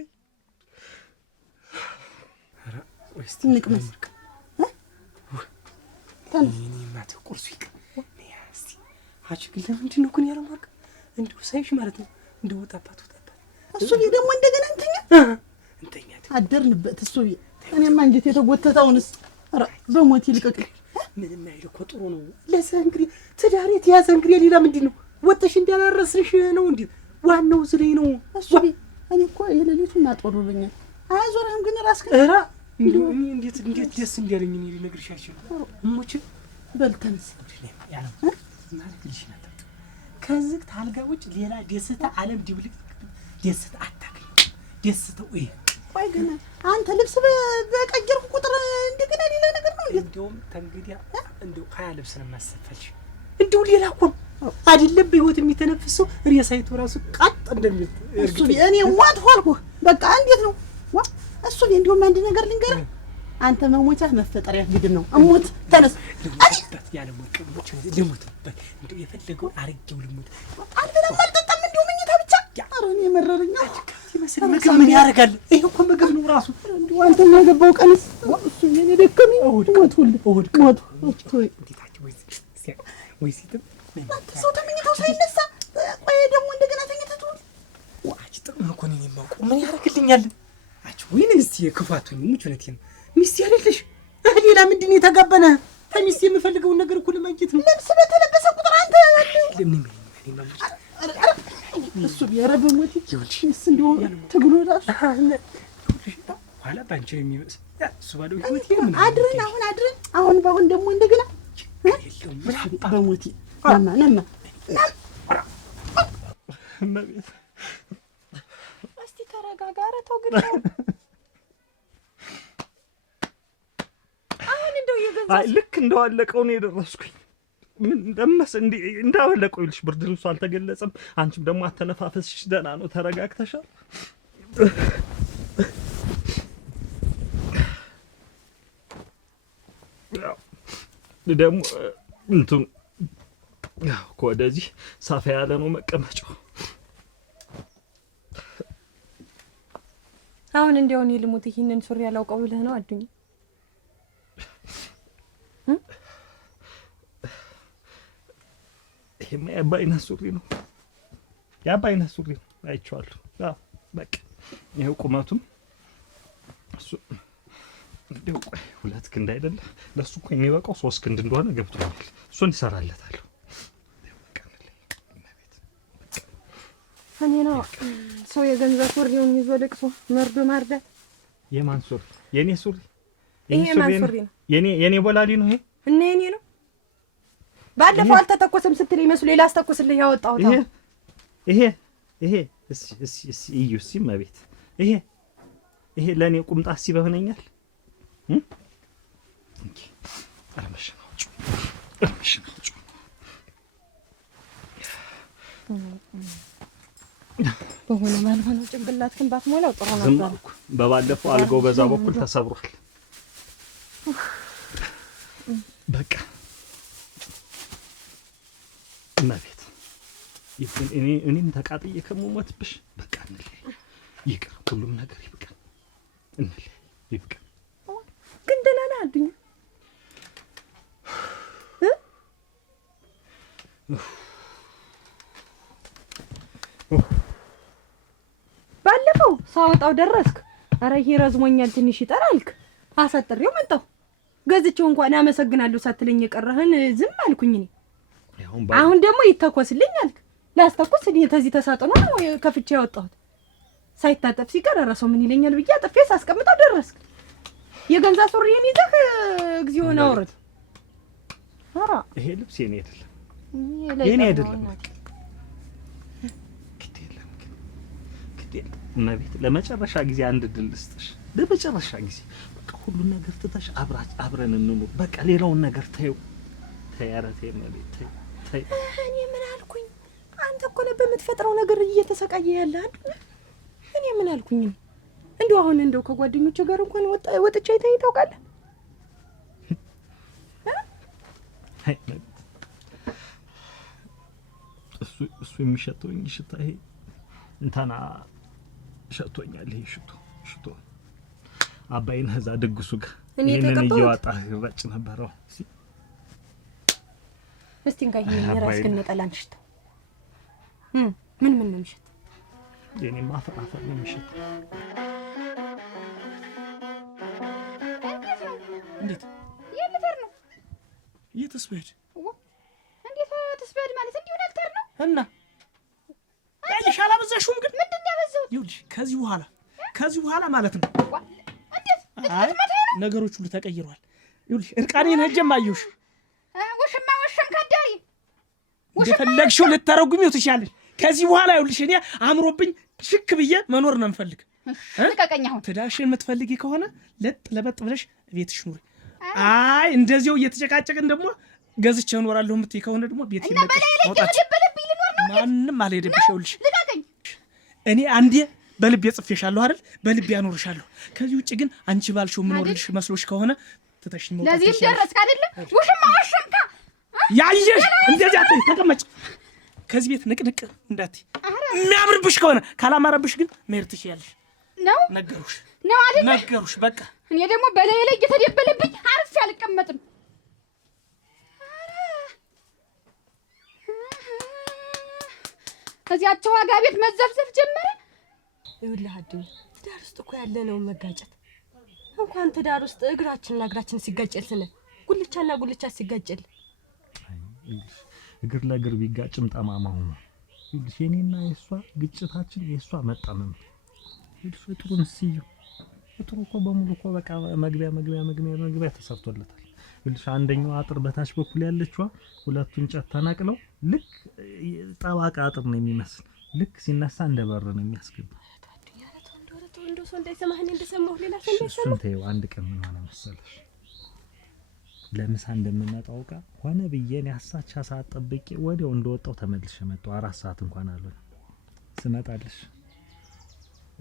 ኧረ ወይስ ንቅመስ ማታ ቁርሱ ይቀር እስቲ። አንቺ ግን ለምንድን ነው ግን ያለማርክ እንዲሁ ሳይሽ ማለት ነው እንደ ወጣባት እሱ ደግሞ እንደገና እንተኛ አደርንበት። እሱ እኔማ እንጀት የተጎተተውንስ ኧረ በሞት ይልቀቅልኝ። ምንም አይል እኮ ጥሩ ነው። ለዛ እንግዲህ ትዳር የተያዘ እንግዲህ ሌላ ምንድን ነው? ወጥሽ እንዳላረስሽ ነው እንዴ? ዋናው ዝለይ ነው እሱ። እኔ እኮ የሌሊቱን አጦሩልኛል። አያዞርህም ግን ራስህ ኧረ እንደው እኔ እንዴት ደስ እንዲያለኝ እኔ ልነግርሽ አልችልም። እሞች በልተንስ ያለው ማለት ልሽ ናት። ከዚህ ታልጋ ውጭ ሌላ ደስታ ዓለም ድብልቅ ደስታ አታገኝ። ደስታው ይሄ ቆይ ግን አንተ ልብስ በቀየርኩ ቁጥር እንደገና ሌላ ነገር ነው እንዴ? እንደውም ተንግዲያ እንደው ሀያ ልብስ ነው የማሰፈልሽ። እንደው ሌላ እኮ አይደለም በህይወት የሚተነፍሰው ሬሳይቱ ራሱ ቃጥ እንደሚል እሱ እኔ ሞት ሆልኩ። በቃ እንዴት ነው ዋ እሱ እንደውም አንድ ነገር ልንገርህ። አንተ መሞቻህ መፈጠሪያ ግድም ነው። እሞት ተነስ ልሙትበት ያለ ወርቅሞች ልሙትበት እንደው የፈለገው አርጌው ልሙት። አልበላም አልጠጣም እንደው መኝታ ብቻ። ኧረ እኔ መረረኝ። ይመስል ምግብ ምን ያደርጋል? ይሄ እኮ ምግብ ነው ራሱ። እንደው አንተ የገባው ቀንስ እሱ የኔ ደከመኝ። ሞት ሁሉ ሞት እንዴታችሁ ወይ ሲትም ሰው ተመኝታው ሳይነሳ ደግሞ እንደገና ተኝተቱ ዋጭ ጥቅም እኮ ነው የማውቀው። ምን ያደርግልኛል? አጭ ወይኔ እስቲ ክፋቱኝ ሙች ነቴን ሚስት ያለልሽ ሌላ ምንድን የተጋበነ ከሚስት የምፈልገውን ነገር እኮ ለማግኘት ነው። ልብስ በተለበሰ ቁጥር አንተ ለምን እሱ ቢያረበ ሞት ይልሽስ እንደው ትግሉ ራሱ ኋላ ባንቺ የሚመስ እሱ ባለው ህይወት ምን አድረን አሁን ባሁን ደግሞ እንደገና በሞት ነማ እስቲ ተረጋጋ። ኧረ ተው ግን አሁን እንደው የገዛ ልክ እንደዋለቀው ነው የደረስኩኝ። ምን ደመስ እንዳወለቀው ይልሽ ብርድ ልብሱ አልተገለጸም። አንቺም ደግሞ አተነፋፈስሽ ደህና ነው። ተረጋግተሻል? ደግሞ እንትን ያው ወደዚህ ሳፋ ያለ ነው መቀመጫው። አሁን እንደው እኔ ልሙት ይሄንን ሱሪ ያላውቀው ብለህ ነው አዱኝ? ይሄማ የአባይነት ሱሪ ነው። የአባይነት ሱሪ ነው። አይቼዋለሁ። አዎ በቃ ይሄው ቁመቱም እሱ እንደው ሁለት ክንድ አይደለ? ለሱ እኮ የሚበቃው 3 ክንድ እንደሆነ ገብቶኛል። እሱን ይሰራለታል። እኔ ነው ሰው የገንዘብ ሱሪውን ይዞ ለቅሶ መርዶ ማርዳት። የማን ሱሪ? የኔ ሱሪ? ይሄ ማን ሱሪ ነው? የኔ ቦላሊ ነው ይሄ? እና የኔ ነው። ባለፈው አልተተኮሰም ስትል ይመስሉ ላስተኮስልህ ያወጣሁት ይሄ እሺ እዩ ሲም ማለት ይሄ ለኔ ቁምጣ ሲበህነኛል እንዴ አረመሽናውጭ በሆነ ማልሆነው ጭንቅላት ግን ባትሞላው ጥሩ ነበር። ዝምኩ በባለፈው አልገው በዛ በኩል ተሰብሯል። በቃ እናቤት እኔም ተቃጥዬ ከመሞትብሽ በቃ እንለይ። ይቅር ሁሉም ነገር ይብቃ። እንለይ ይብቃ። ግን ደህና ነህ አዱኛ? ባለፈው ሳወጣው ደረስክ። አረ ይሄ ረዝሞኛል ትንሽ ይጠራልክ። አሳጥሬው መጣሁ። ገዝቼው እንኳን አመሰግናለሁ ሳትለኝ የቀረህን ዝም አልኩኝ እኔ። አሁን ደግሞ ይተኮስልኝ አልክ። ላስተኮስ እኔ ተዚህ ተሳጥኖ ነው ከፍቼ ያወጣሁት። ሳይታጠፍ ሲቀር ራሱ ምን ይለኛል ብዬ አጥፌ ሳስቀምጠው ደረስክ። የገንዛ ሱሪዬን ይዘህ እግዚኦ ነው አውርድ። አራ ይሄ ልብስ የኔ አይደለም፣ የኔ አይደለም። እመቤት ለመጨረሻ ጊዜ አንድ ድል ልስጥሽ። ለመጨረሻ ጊዜ በቃ ሁሉን ነገር ትተሽ አብረን እንኑር። በቃ ሌላውን ነገር ተይው። ተያረቴ እመቤት ተይ። እኔ ምን አልኩኝ? አንተ እኮ ነው በምትፈጥረው ነገር እየተሰቃየ ያለ አይደል? እኔ ምን አልኩኝ? እንደው አሁን እንደው ከጓደኞቼ ጋር እንኳን ወጥቼ አይተኸኝ ታውቃለህ? እሱ የሚሸተው ሽታ ይሄ እንታና ሸቶኛል። ይሄ ሽቶ አባይን ህዛ ድግሱ ጋር እኔን እየዋጣ ይረጭ ነበረው። እስቲ እንጋ ይሄን የራስህን ነጠላን ሽተው ምን ነው የሚሸት? የኔ ማፈራፈር ነው የሚሸት። እንዴት የልተር ነው? እየተስበድ እንዴት ተስበድ ማለት እንዲሁ ልተር ነው? እና አይሽ አላበዛሽውም? ግን ምንድን ነው ያበዛው? ይኸውልሽ ከዚህ በኋላ ማለት ነው። እንዴት አይ ነገሮች ሁሉ ተቀይሯል። ይኸውልሽ እርቃኔን ሄጄም አየሁሽ። ወሽማ ወሽም ከዳሪ እንደፈለግሽው ልታረጉሚው ትችያለሽ። ከዚህ በኋላ ይኸውልሽ እኔ አምሮብኝ ሽክ ብዬ መኖር ነው የምፈልግ። ልቀቀኝ። አሁን ትዳርሽን የምትፈልጊ ከሆነ ለጥ ብለሽ ቤትሽ ኑሪ። አይ እንደዚያው እየተጨቃጨቅን ደግሞ ገዝቼ እኖራለሁ የምትይ ከሆነ ደግሞ ቤት ይለቀሽ ወጣች። ማንንም አልሄደብሽ። ይኸውልሽ ልቀቀኝ። እኔ አንዴ በልቤ ጽፌሻለሁ አይደል? በልቤ ያኖርሻለሁ። ከዚህ ውጪ ግን አንቺ ባልሽው ምኖርልሽ መስሎሽ ከሆነ ትተሽኝ መውጣት ለዚህ ደረስክ አይደል? ውሽማ ወሽምካ ያየሽ እንደዚያ ተቀመጭ። ከዚህ ቤት ንቅንቅ እንዳትይ። የሚያምርብሽ ከሆነ ካላማረብሽ ግን መሄድ ትችያለሽ። ነው ነገሩሽ ነው አይደል? ነገሩሽ በቃ። እኔ ደግሞ በላይ ላይ እየተደበለብኝ አርፌ አልቀመጥም። ከዚያቸው ዋጋ ቤት መዘፍዘፍ ጀመረ። ይኸውልህ አዱኛ ትዳር ውስጥ እኮ ያለ ነው መጋጨት። እንኳን ትዳር ውስጥ እግራችንና እግራችን ሲጋጨል ስንል ጉልቻና ጉልቻ ሲጋጨል እግር ለእግር ቢጋጭም ጠማማው ነው። ይልሽ የኔና የሷ ግጭታችን የሷ መጣመም ይልሽ ፍጥሩን ሲዩ ፍጥሩ እኮ በሙሉ እኮ በቃ መግቢያ ተሰርቶለታል። ይልሽ አንደኛው አጥር በታች በኩል ያለችዋ ሁለቱ እንጨት ተነቅለው ልክ ጠባቃ አጥር ነው የሚመስል ልክ ሲነሳ እንደበር ነው የሚያስገባ። እንደው ሰው እንዳይሰማህ እንደሰማሁ ሌላ ሰው እንዳይሰማህ ተይው። አንድ ቀን ምን ሆነ መሰለሽ ለምሳ እንደምመጣው ቃ ሆነ ብዬን ያሳቻ ሰዓት ጠብቄ ወዲያው እንደወጣው ተመልሼ መጣሁ። 4 ሰዓት እንኳን አልሆነ ስመጣልሽ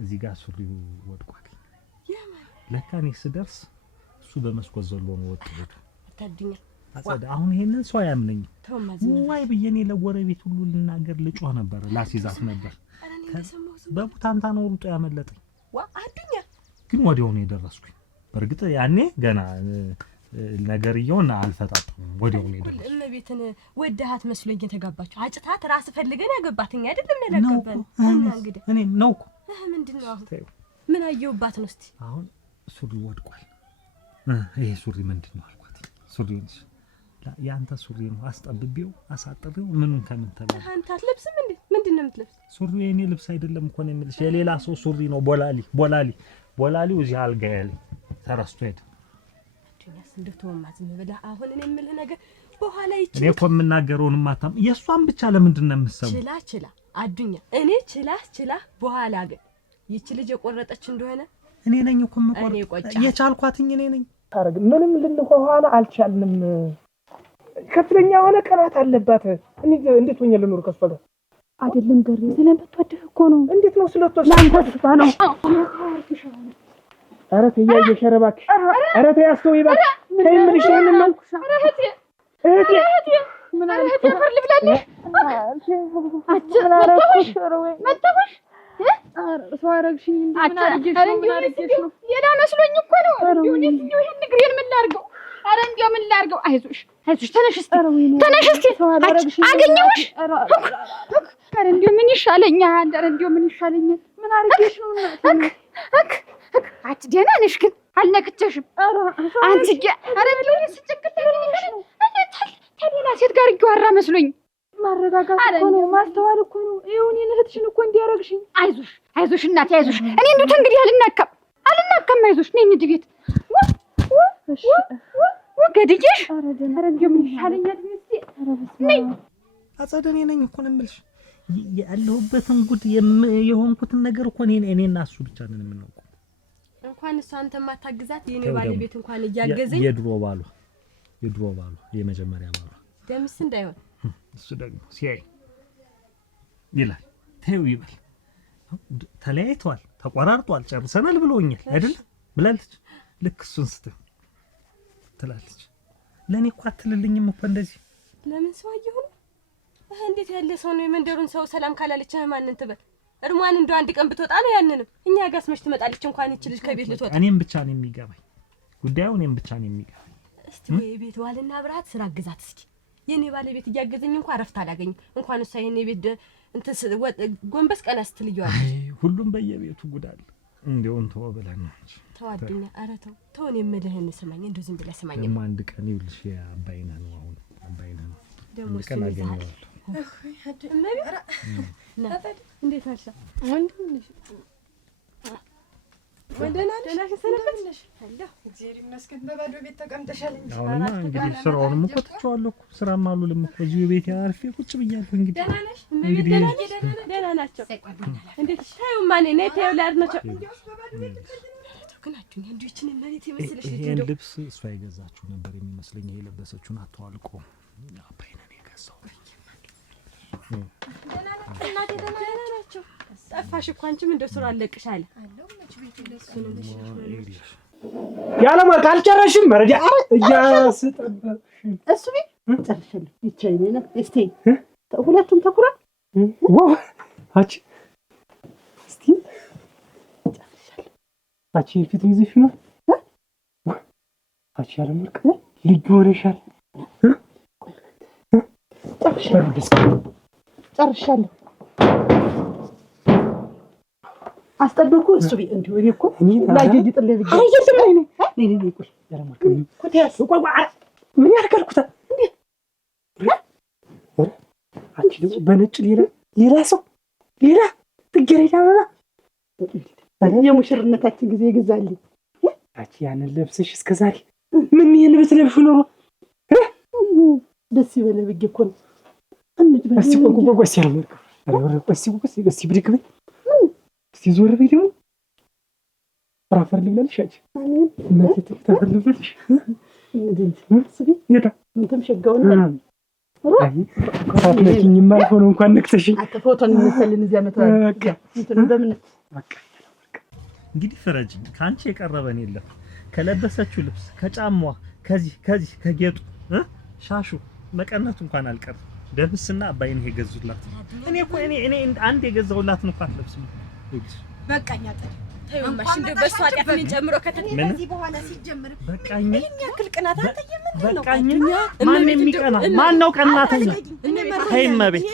እዚህ ጋር ሱሪው ወድቋል። ለካ እኔ ስደርስ እሱ በመስኮት ዘሎ ነው ወጥቶ አታድኛ አጸዳ። አሁን ይሄንን ሰው ያምነኝ ወይ ብዬኔ ለጎረቤት ሁሉ ልናገር ልጮህ ነበር ላሲዛት ነበር። በቡታንታ ነው ሩጦ ያመለጠኝ። አዱኛ ግን ወዲያው ነው የደረስኩኝ። በርግጥ ያኔ ገና ነገርየውን አልፈጣጣም። ወዲያው ነው የደረስኩኝ። እመቤትን ወደሃት መስሎኝ የተጋባችሁ አጭታት ራስ ፈልገን ያገባትኛ አይደለም ለነገበን እና እንግዲህ እኔ ነው እኮ ምንድነው አሁን ምን አየውባት ነው? እስቲ አሁን ሱሪ ወድቋል። ይሄ ሱሪ ምንድነው አልኳት። ሱሪውንስ ያንተ ሱሪ ነው አስጠብቤው አሳጥሬው ምኑን ከምን ተባለ አንተ አትለብስም እንዴ? ምንድነው የምትለብስ? ሱሪው የኔ ልብስ አይደለም እኮ ነው የምልሽ የሌላ ሰው ሱሪ ነው። ቦላሊው እዚህ አልጋ ያለ ተረስቶ ሄደ። አዱኛስ እንደው ማዝም ብላ አሁን እኔ የምልህ ነገር በኋላ ይችላል። እኔ እኮ የምናገረውን ማታም የሷን ብቻ ለምንድን ነው የምትሰማው? ችላ አዱኛ እኔ ችላ በኋላ ግን ይቺ ልጅ የቆረጠች እንደሆነ እኔ ነኝ እኮ የምቆርጥ የቻልኳትኝ እኔ ነኝ። ታረግ ምንም ልንሆን አልቻልንም። ከፍለኛ የሆነ ቀናት አለባት። እንዴት ሆኜ ልኖር ከሷ ጋር አይደለም ገሪ ስለምትወድህ እኮ ነው። እንዴት ነው ስለተወሰነ ላንተ ተስፋ ነው። ኧረ ተይ እያየሽ እባክሽ። ኧረ ተይ አስተውይ እባክሽ። ተይ የምልሽ ይሄንን ነው። እህቴ ምን አለ ተፈር ልብላለሽ? መጣሁሽ ሰው አረግሽኝ እንዴ? ምን አረግሽ ነው? የዳ መስሎኝ እኮ ነው። እንዴው ይሄን ንግሬን ምን ላርገው? አረ እንዴው ምን ላርገው? አይዞሽ ተነሽ እስቲ አገኘሁሽ። አረ እንዴው ምን ይሻለኛል? አረ እንዴው ምን ይሻለኛል? ምን አረግሽ ነው? አት ደህና ነሽ ግን አልነክቸሽም። አንቺ አረ እንዴው ስጨክልሽ ነው ከሌላ ሴት ጋር ይጓራ መስሎኝ። ማረጋጋት እኮ ነው ማስተዋል እኮ ነው። ይሁን እህትሽን እኮ እንዲያረግሽኝ። አይዞሽ እናቴ አይዞሽ። እኔ እንዴት እንግዲህ አልናከም አይዞሽ። ነኝ እንዴ ቤት እሺ ወገድዬሽ። አረ እንደው ምን ይሻለኛል? ነኝ አጸደኔ ነኝ እኮ ነው የምልሽ። ያለሁበትን ጉድ የሆንኩትን ነገር እኮ እኔና እሱ ብቻ ነን የምናውቀው። እንኳን እሱ አንተ ማታግዛት የኔ ባለቤት እንኳን እያገዘኝ የድሮ ባሏ የመጀመሪያ ባሏ ደምስ እንዳይሆን እሱ ደግሞ ሲያይ ይላል ተይው ይበል። ተለያይቷል ተቆራርጧል ጨርሰናል ብሎኛል አይደል ብላለች። ልክ እሱን ትላለች። ለኔ እኮ አትልልኝም እኮ እንደዚህ። ለምን ሰው አይሆን? እንዴት ያለ ሰው ነው? የመንደሩን ሰው ሰላም ካላለች ማንን ትበል? እርሟን እንደው አንድ ቀን ብትወጣ ነው ያንንም እኛ ጋርስ መች ትመጣለች? እንኳን ይችልሽ ከቤት ልትወጣ እኔም ብቻ ነው የሚገባኝ ጉዳዩ። እኔም ብቻ ነው የሚገባኝ። እስቲ ወይ ቤት ዋልና ብራት ስራ ግዛት እስኪ። የኔ ባለቤት እያገዘኝ እንኳን አረፍት አላገኝም። እንኳን እሷ የኔ ቤት ጎንበስ ቀና ስትልየዋል። ሁሉም በየቤቱ ጉዳል እንደውን ተው ብለን ነው እንጂ ተዋዱኛ። ኧረ ተው እኔ የምልህን ስማኝ። እንደው ዝም ብለህ ስማኝ። ደግሞ አንድ ቀን ይኸውልሽ አባይና ነው አሁን አባይና ነው ደግሞ ቀን አገኘዋለሁ። እንዴት አልሻ ወንደና ደናሽ ሰነበትሽ? አላ እግዚአብሔር ይመስገን። በባዶ ቤት ተቀምጠሻል እንጂ አሁንማ እንግዲህ ስራውንም እኮ ትቼዋለሁ እኮ ስራም አሉልም እኮ እዚሁ ቤት አርፌ ቁጭ ብያለሁ። እንግዲህ ደህና ነሽ? እንግዲህ ደህና ናቸው። እንዴት ታዩ ማኔ ነይ ታዩ ላር ናቸው። ግን አዱኛ እንዴ እቺን ማለት ይመስልሽ? ይሄን ልብስ እሷ የገዛችው ነበር የሚመስለኝ። ይሄ ለበሰችውን አተዋልቆ አባይነን የገዛው እናቴ ደህና ናቸው። ጠፋሽ እኮ አንቺም እንደው ስራ አለቅሻለ ያለ ማርክ አልጨረሽም? መረጃ እያስጠበቅሽ እሱ ቤት ጨርሻለሁ። ይቻይኔ ነው እስቲ ሁለቱም ተኩራ ዋው አቺ እስቲ ጨርሻለሁ። አቺ ፊት ይዘሽ ነው አቺ ያለ ማርክ ልጅ ሆነሻል። ጨርሻለሁ። አስጠበኩ እሱ ቢ እንዴ እኔ እኮ ላጅ ይጥልህ ብዬ ነይ ቆይ ያለማከ ኮቴስ ቆይ ምን ያርጋልኩታ እንዴ አንቺ ደግሞ በነጭ ሌላ ሰው ሌላ ትገረዳ አበባ የሙሽርነታችን ጊዜ ይገዛልኝ አንቺ ያንን ለብሰሽ እስከዛሬ ምን ይሄን ብትለብሽ ኖሮ ደስ ይበለ ብዬ እኮ ነው እስቲ ቆቆቆስ ያርመርኩ እስቲ ብድግ በይ እስቲ ዞር በይ ደግሞ ፍራፈር ልብላለሽ አንቺ እናቴ ተፈር ልብላለሽ እንዴ የታ እንተም ሸጋውና አይ ካፍለኪኝ ማልሆነ እንኳን ነክተሽኝ አተፎቶን መሰልን እዚያ መተው በቃ እንትን በምን በቃ እንግዲህ ፍረጅ ካንቺ የቀረበን የለም ከለበሰችው ልብስ ከጫማዋ ከዚህ ከጌጡ ሻሹ መቀነቱ እንኳን አልቀርም ደብስና አባይን የገዙላት እኔ እኮ እኔ አንድ የገዛውላት እንኳን ልብስ በቃኛ ተይውማሽ እንደ በሷ አጥያትን ጨምሮ ከተነዚህ በኋላ ሲጀምር በቃኝ ያክል ቅናት አንተ የምን ነው በቃኝ ማን የሚቀና ማን ነው ቀናተኛ ተይ እመቤት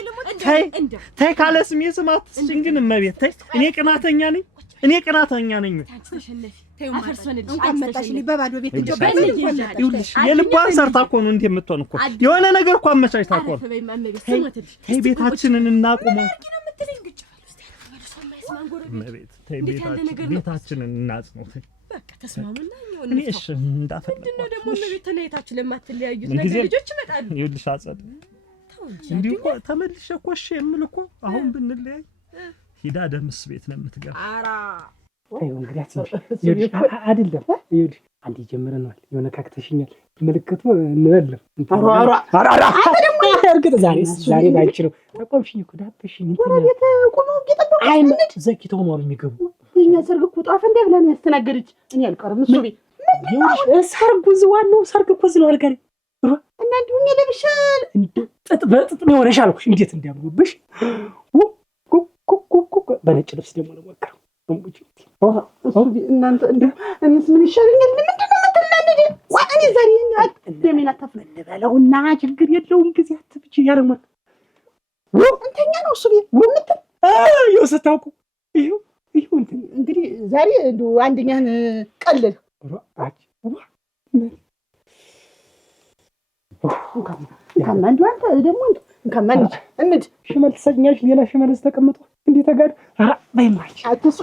ተይ ካለ ስሜ ስማት ግን እመቤት ተይ እኔ ቅናተኛ ነኝ አመጣሽ ሊበባዶ ቤት ይኸውልሽ የልቧን ሰርታ እኮ ነው እንዴ የምትሆን እኮ የሆነ ነገር እኮ አመቻችታ እኮ ተይ ቤታችንን እናቁመው ቤታችንን እናጽነው በቃ ተስማሙና እኔ እሺ እንዳፈለኩ ነው ደግሞ እመቤት ተለያይታችሁ ለማትለያዩት ነገር ልጆች ይመጣሉ ይኸውልሽ አጸድ እንዲሁ እኮ ተመልሼ እኮ እሺ የምል እኮ አሁን ብንለያይ ሂዳ ደምስ ቤት ነው የምትገባ አራ አይ እንግዲህ አይደለም ይኸውልሽ አንዴ ጀምረናል የሆነ ካክተሽኛል ምልክቱ እንበለም አራ ደግሞ እርግጥ ዛሬ ባንቺ ነው ተቆምሽኝ እኮ ዳብሽኝ ወደ ቤት ቆሞ እየጠበቁ አይ ዘኪተው ነው የሚገቡ የኛ ሰርግ እኮ ጣፍ እንደ ብለን ያስተናገደች እኔ አልቀርም እሱ ቤት ይኸውልሽ ሰርጉ ዋናው ሰርግ እኮ ዝለው አልጋሪ እና እንዲሁ የለብሻል ጥጥ በጥጥ ነው ወረሽ አልኩሽ እንዴት እንዲያምሩብሽ በነጭ ልብስ ደግሞ ነው ወቀረው እናንተ እኔስ ምን ይሻለኛል ምንድነው የምትናደድ ወአኔ ዛሬ ደሜን አታፍነን በለውና ችግር የለውም ጊዜ አትብጂ ያረማ እንተኛ ነው እሱ ቤት ወምት ይወሰታውቁ ይሄው እንግዲህ ዛሬ እንደው አንደኛን ቀለል ከማን አንተ ደግሞ ከማን እንድ ሽመል ተሰኛሽ ሌላ ሽመል ተቀመጡ እንዴ ተጋር አራ ባይማች አትስ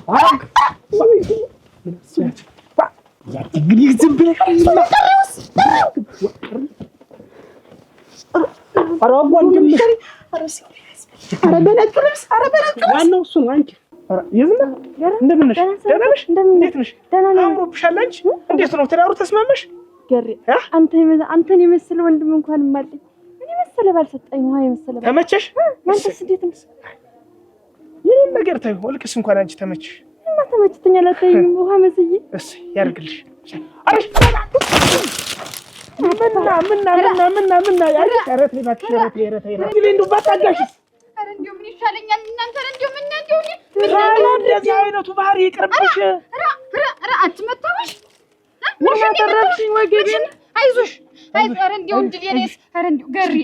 እንግዲህ ዝም ብለሽ አራ ወንድም አራ በነጭ ልብስ ዋናው እሱ ነው አንቺ አራ ይዝና እንደምን ነሽ ደህና ነሽ እንዴት ነሽ አምሮብሻል አንቺ እንዴት ነው ትዳሩ ተስማመሽ ገሪ አንተን የመሰለ ወንድም እንኳን ማልኝ እኔ መሰለ ባልሰጠኝ ውሃ የመሰለ ተመቸሽ ያንተስ እንዴት ነው ይሄን ነገር ታዩ ወልቅስ እንኳን አንቺ ተመቸሽ እና ተመችተኛል አታይም ውሃ መስዬ እሺ ያርግልሽ አሽ ምንና ያሪ ተረት ይባክሽ ተረት እንደው ባታጋሽ አረ እንደው ምን ይሻለኛል እናንተ እንደው ምን እንደዚህ አይነቱ ባህሪ ይቅርብሽ ራ አትመጣውሽ ምን ተረፍሽኝ ወገቤን አይዞሽ አረ እንደው እንድልየኔስ አረ እንደው ገሪ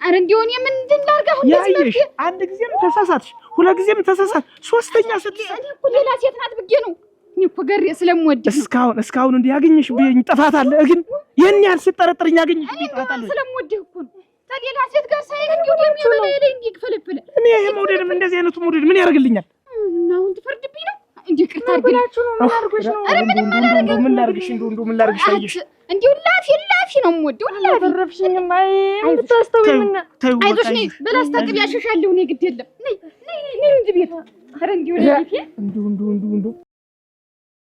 አረ እንደው እኔ ምን እንድላርጋ አሁን ያይሽ አንድ ጊዜም ተሳሳትሽ ሁለት ጊዜም ተሳሳት ሶስተኛ ስትይ እኔ እኮ ሌላ ሴት ናት ብዬ ነው እኔ እኮ ገሪ ስለምወድሽ እስካሁን እንዲያገኝሽ ብዬኝ ጥፋት አለ ግን የኔ ያህል ሲጠረጥርኝ ያገኝሽ ጥፋት አለ ስለምወድህ እኮ ነው ታዲያ ሴት ጋር ሳይሆን እንደው የሚያመላኝ ላይ እንዲግፈልፍለ እኔ ይሄ መውደድም እንደዚህ አይነቱ መውደድ ምን ያደርግልኛል አሁን ትፈርድብኝ ነው እንዴ ቅርታ አድርግላችሁ ነው ምን አድርጎሽ ነው አረ ምን ላድርግሽ ምን ላድርግሽ አይሽ እንዴው ላፊ ነው የምወደው ላፊ ተረፍሽኝም አይ እንድታስተውይና አይዞሽ ነይ በላስታቅብ ያሸሻለሁ እኔ ግድ የለም ነይ እንጂ ቤት አረ እንዴው ለቤት እንዱ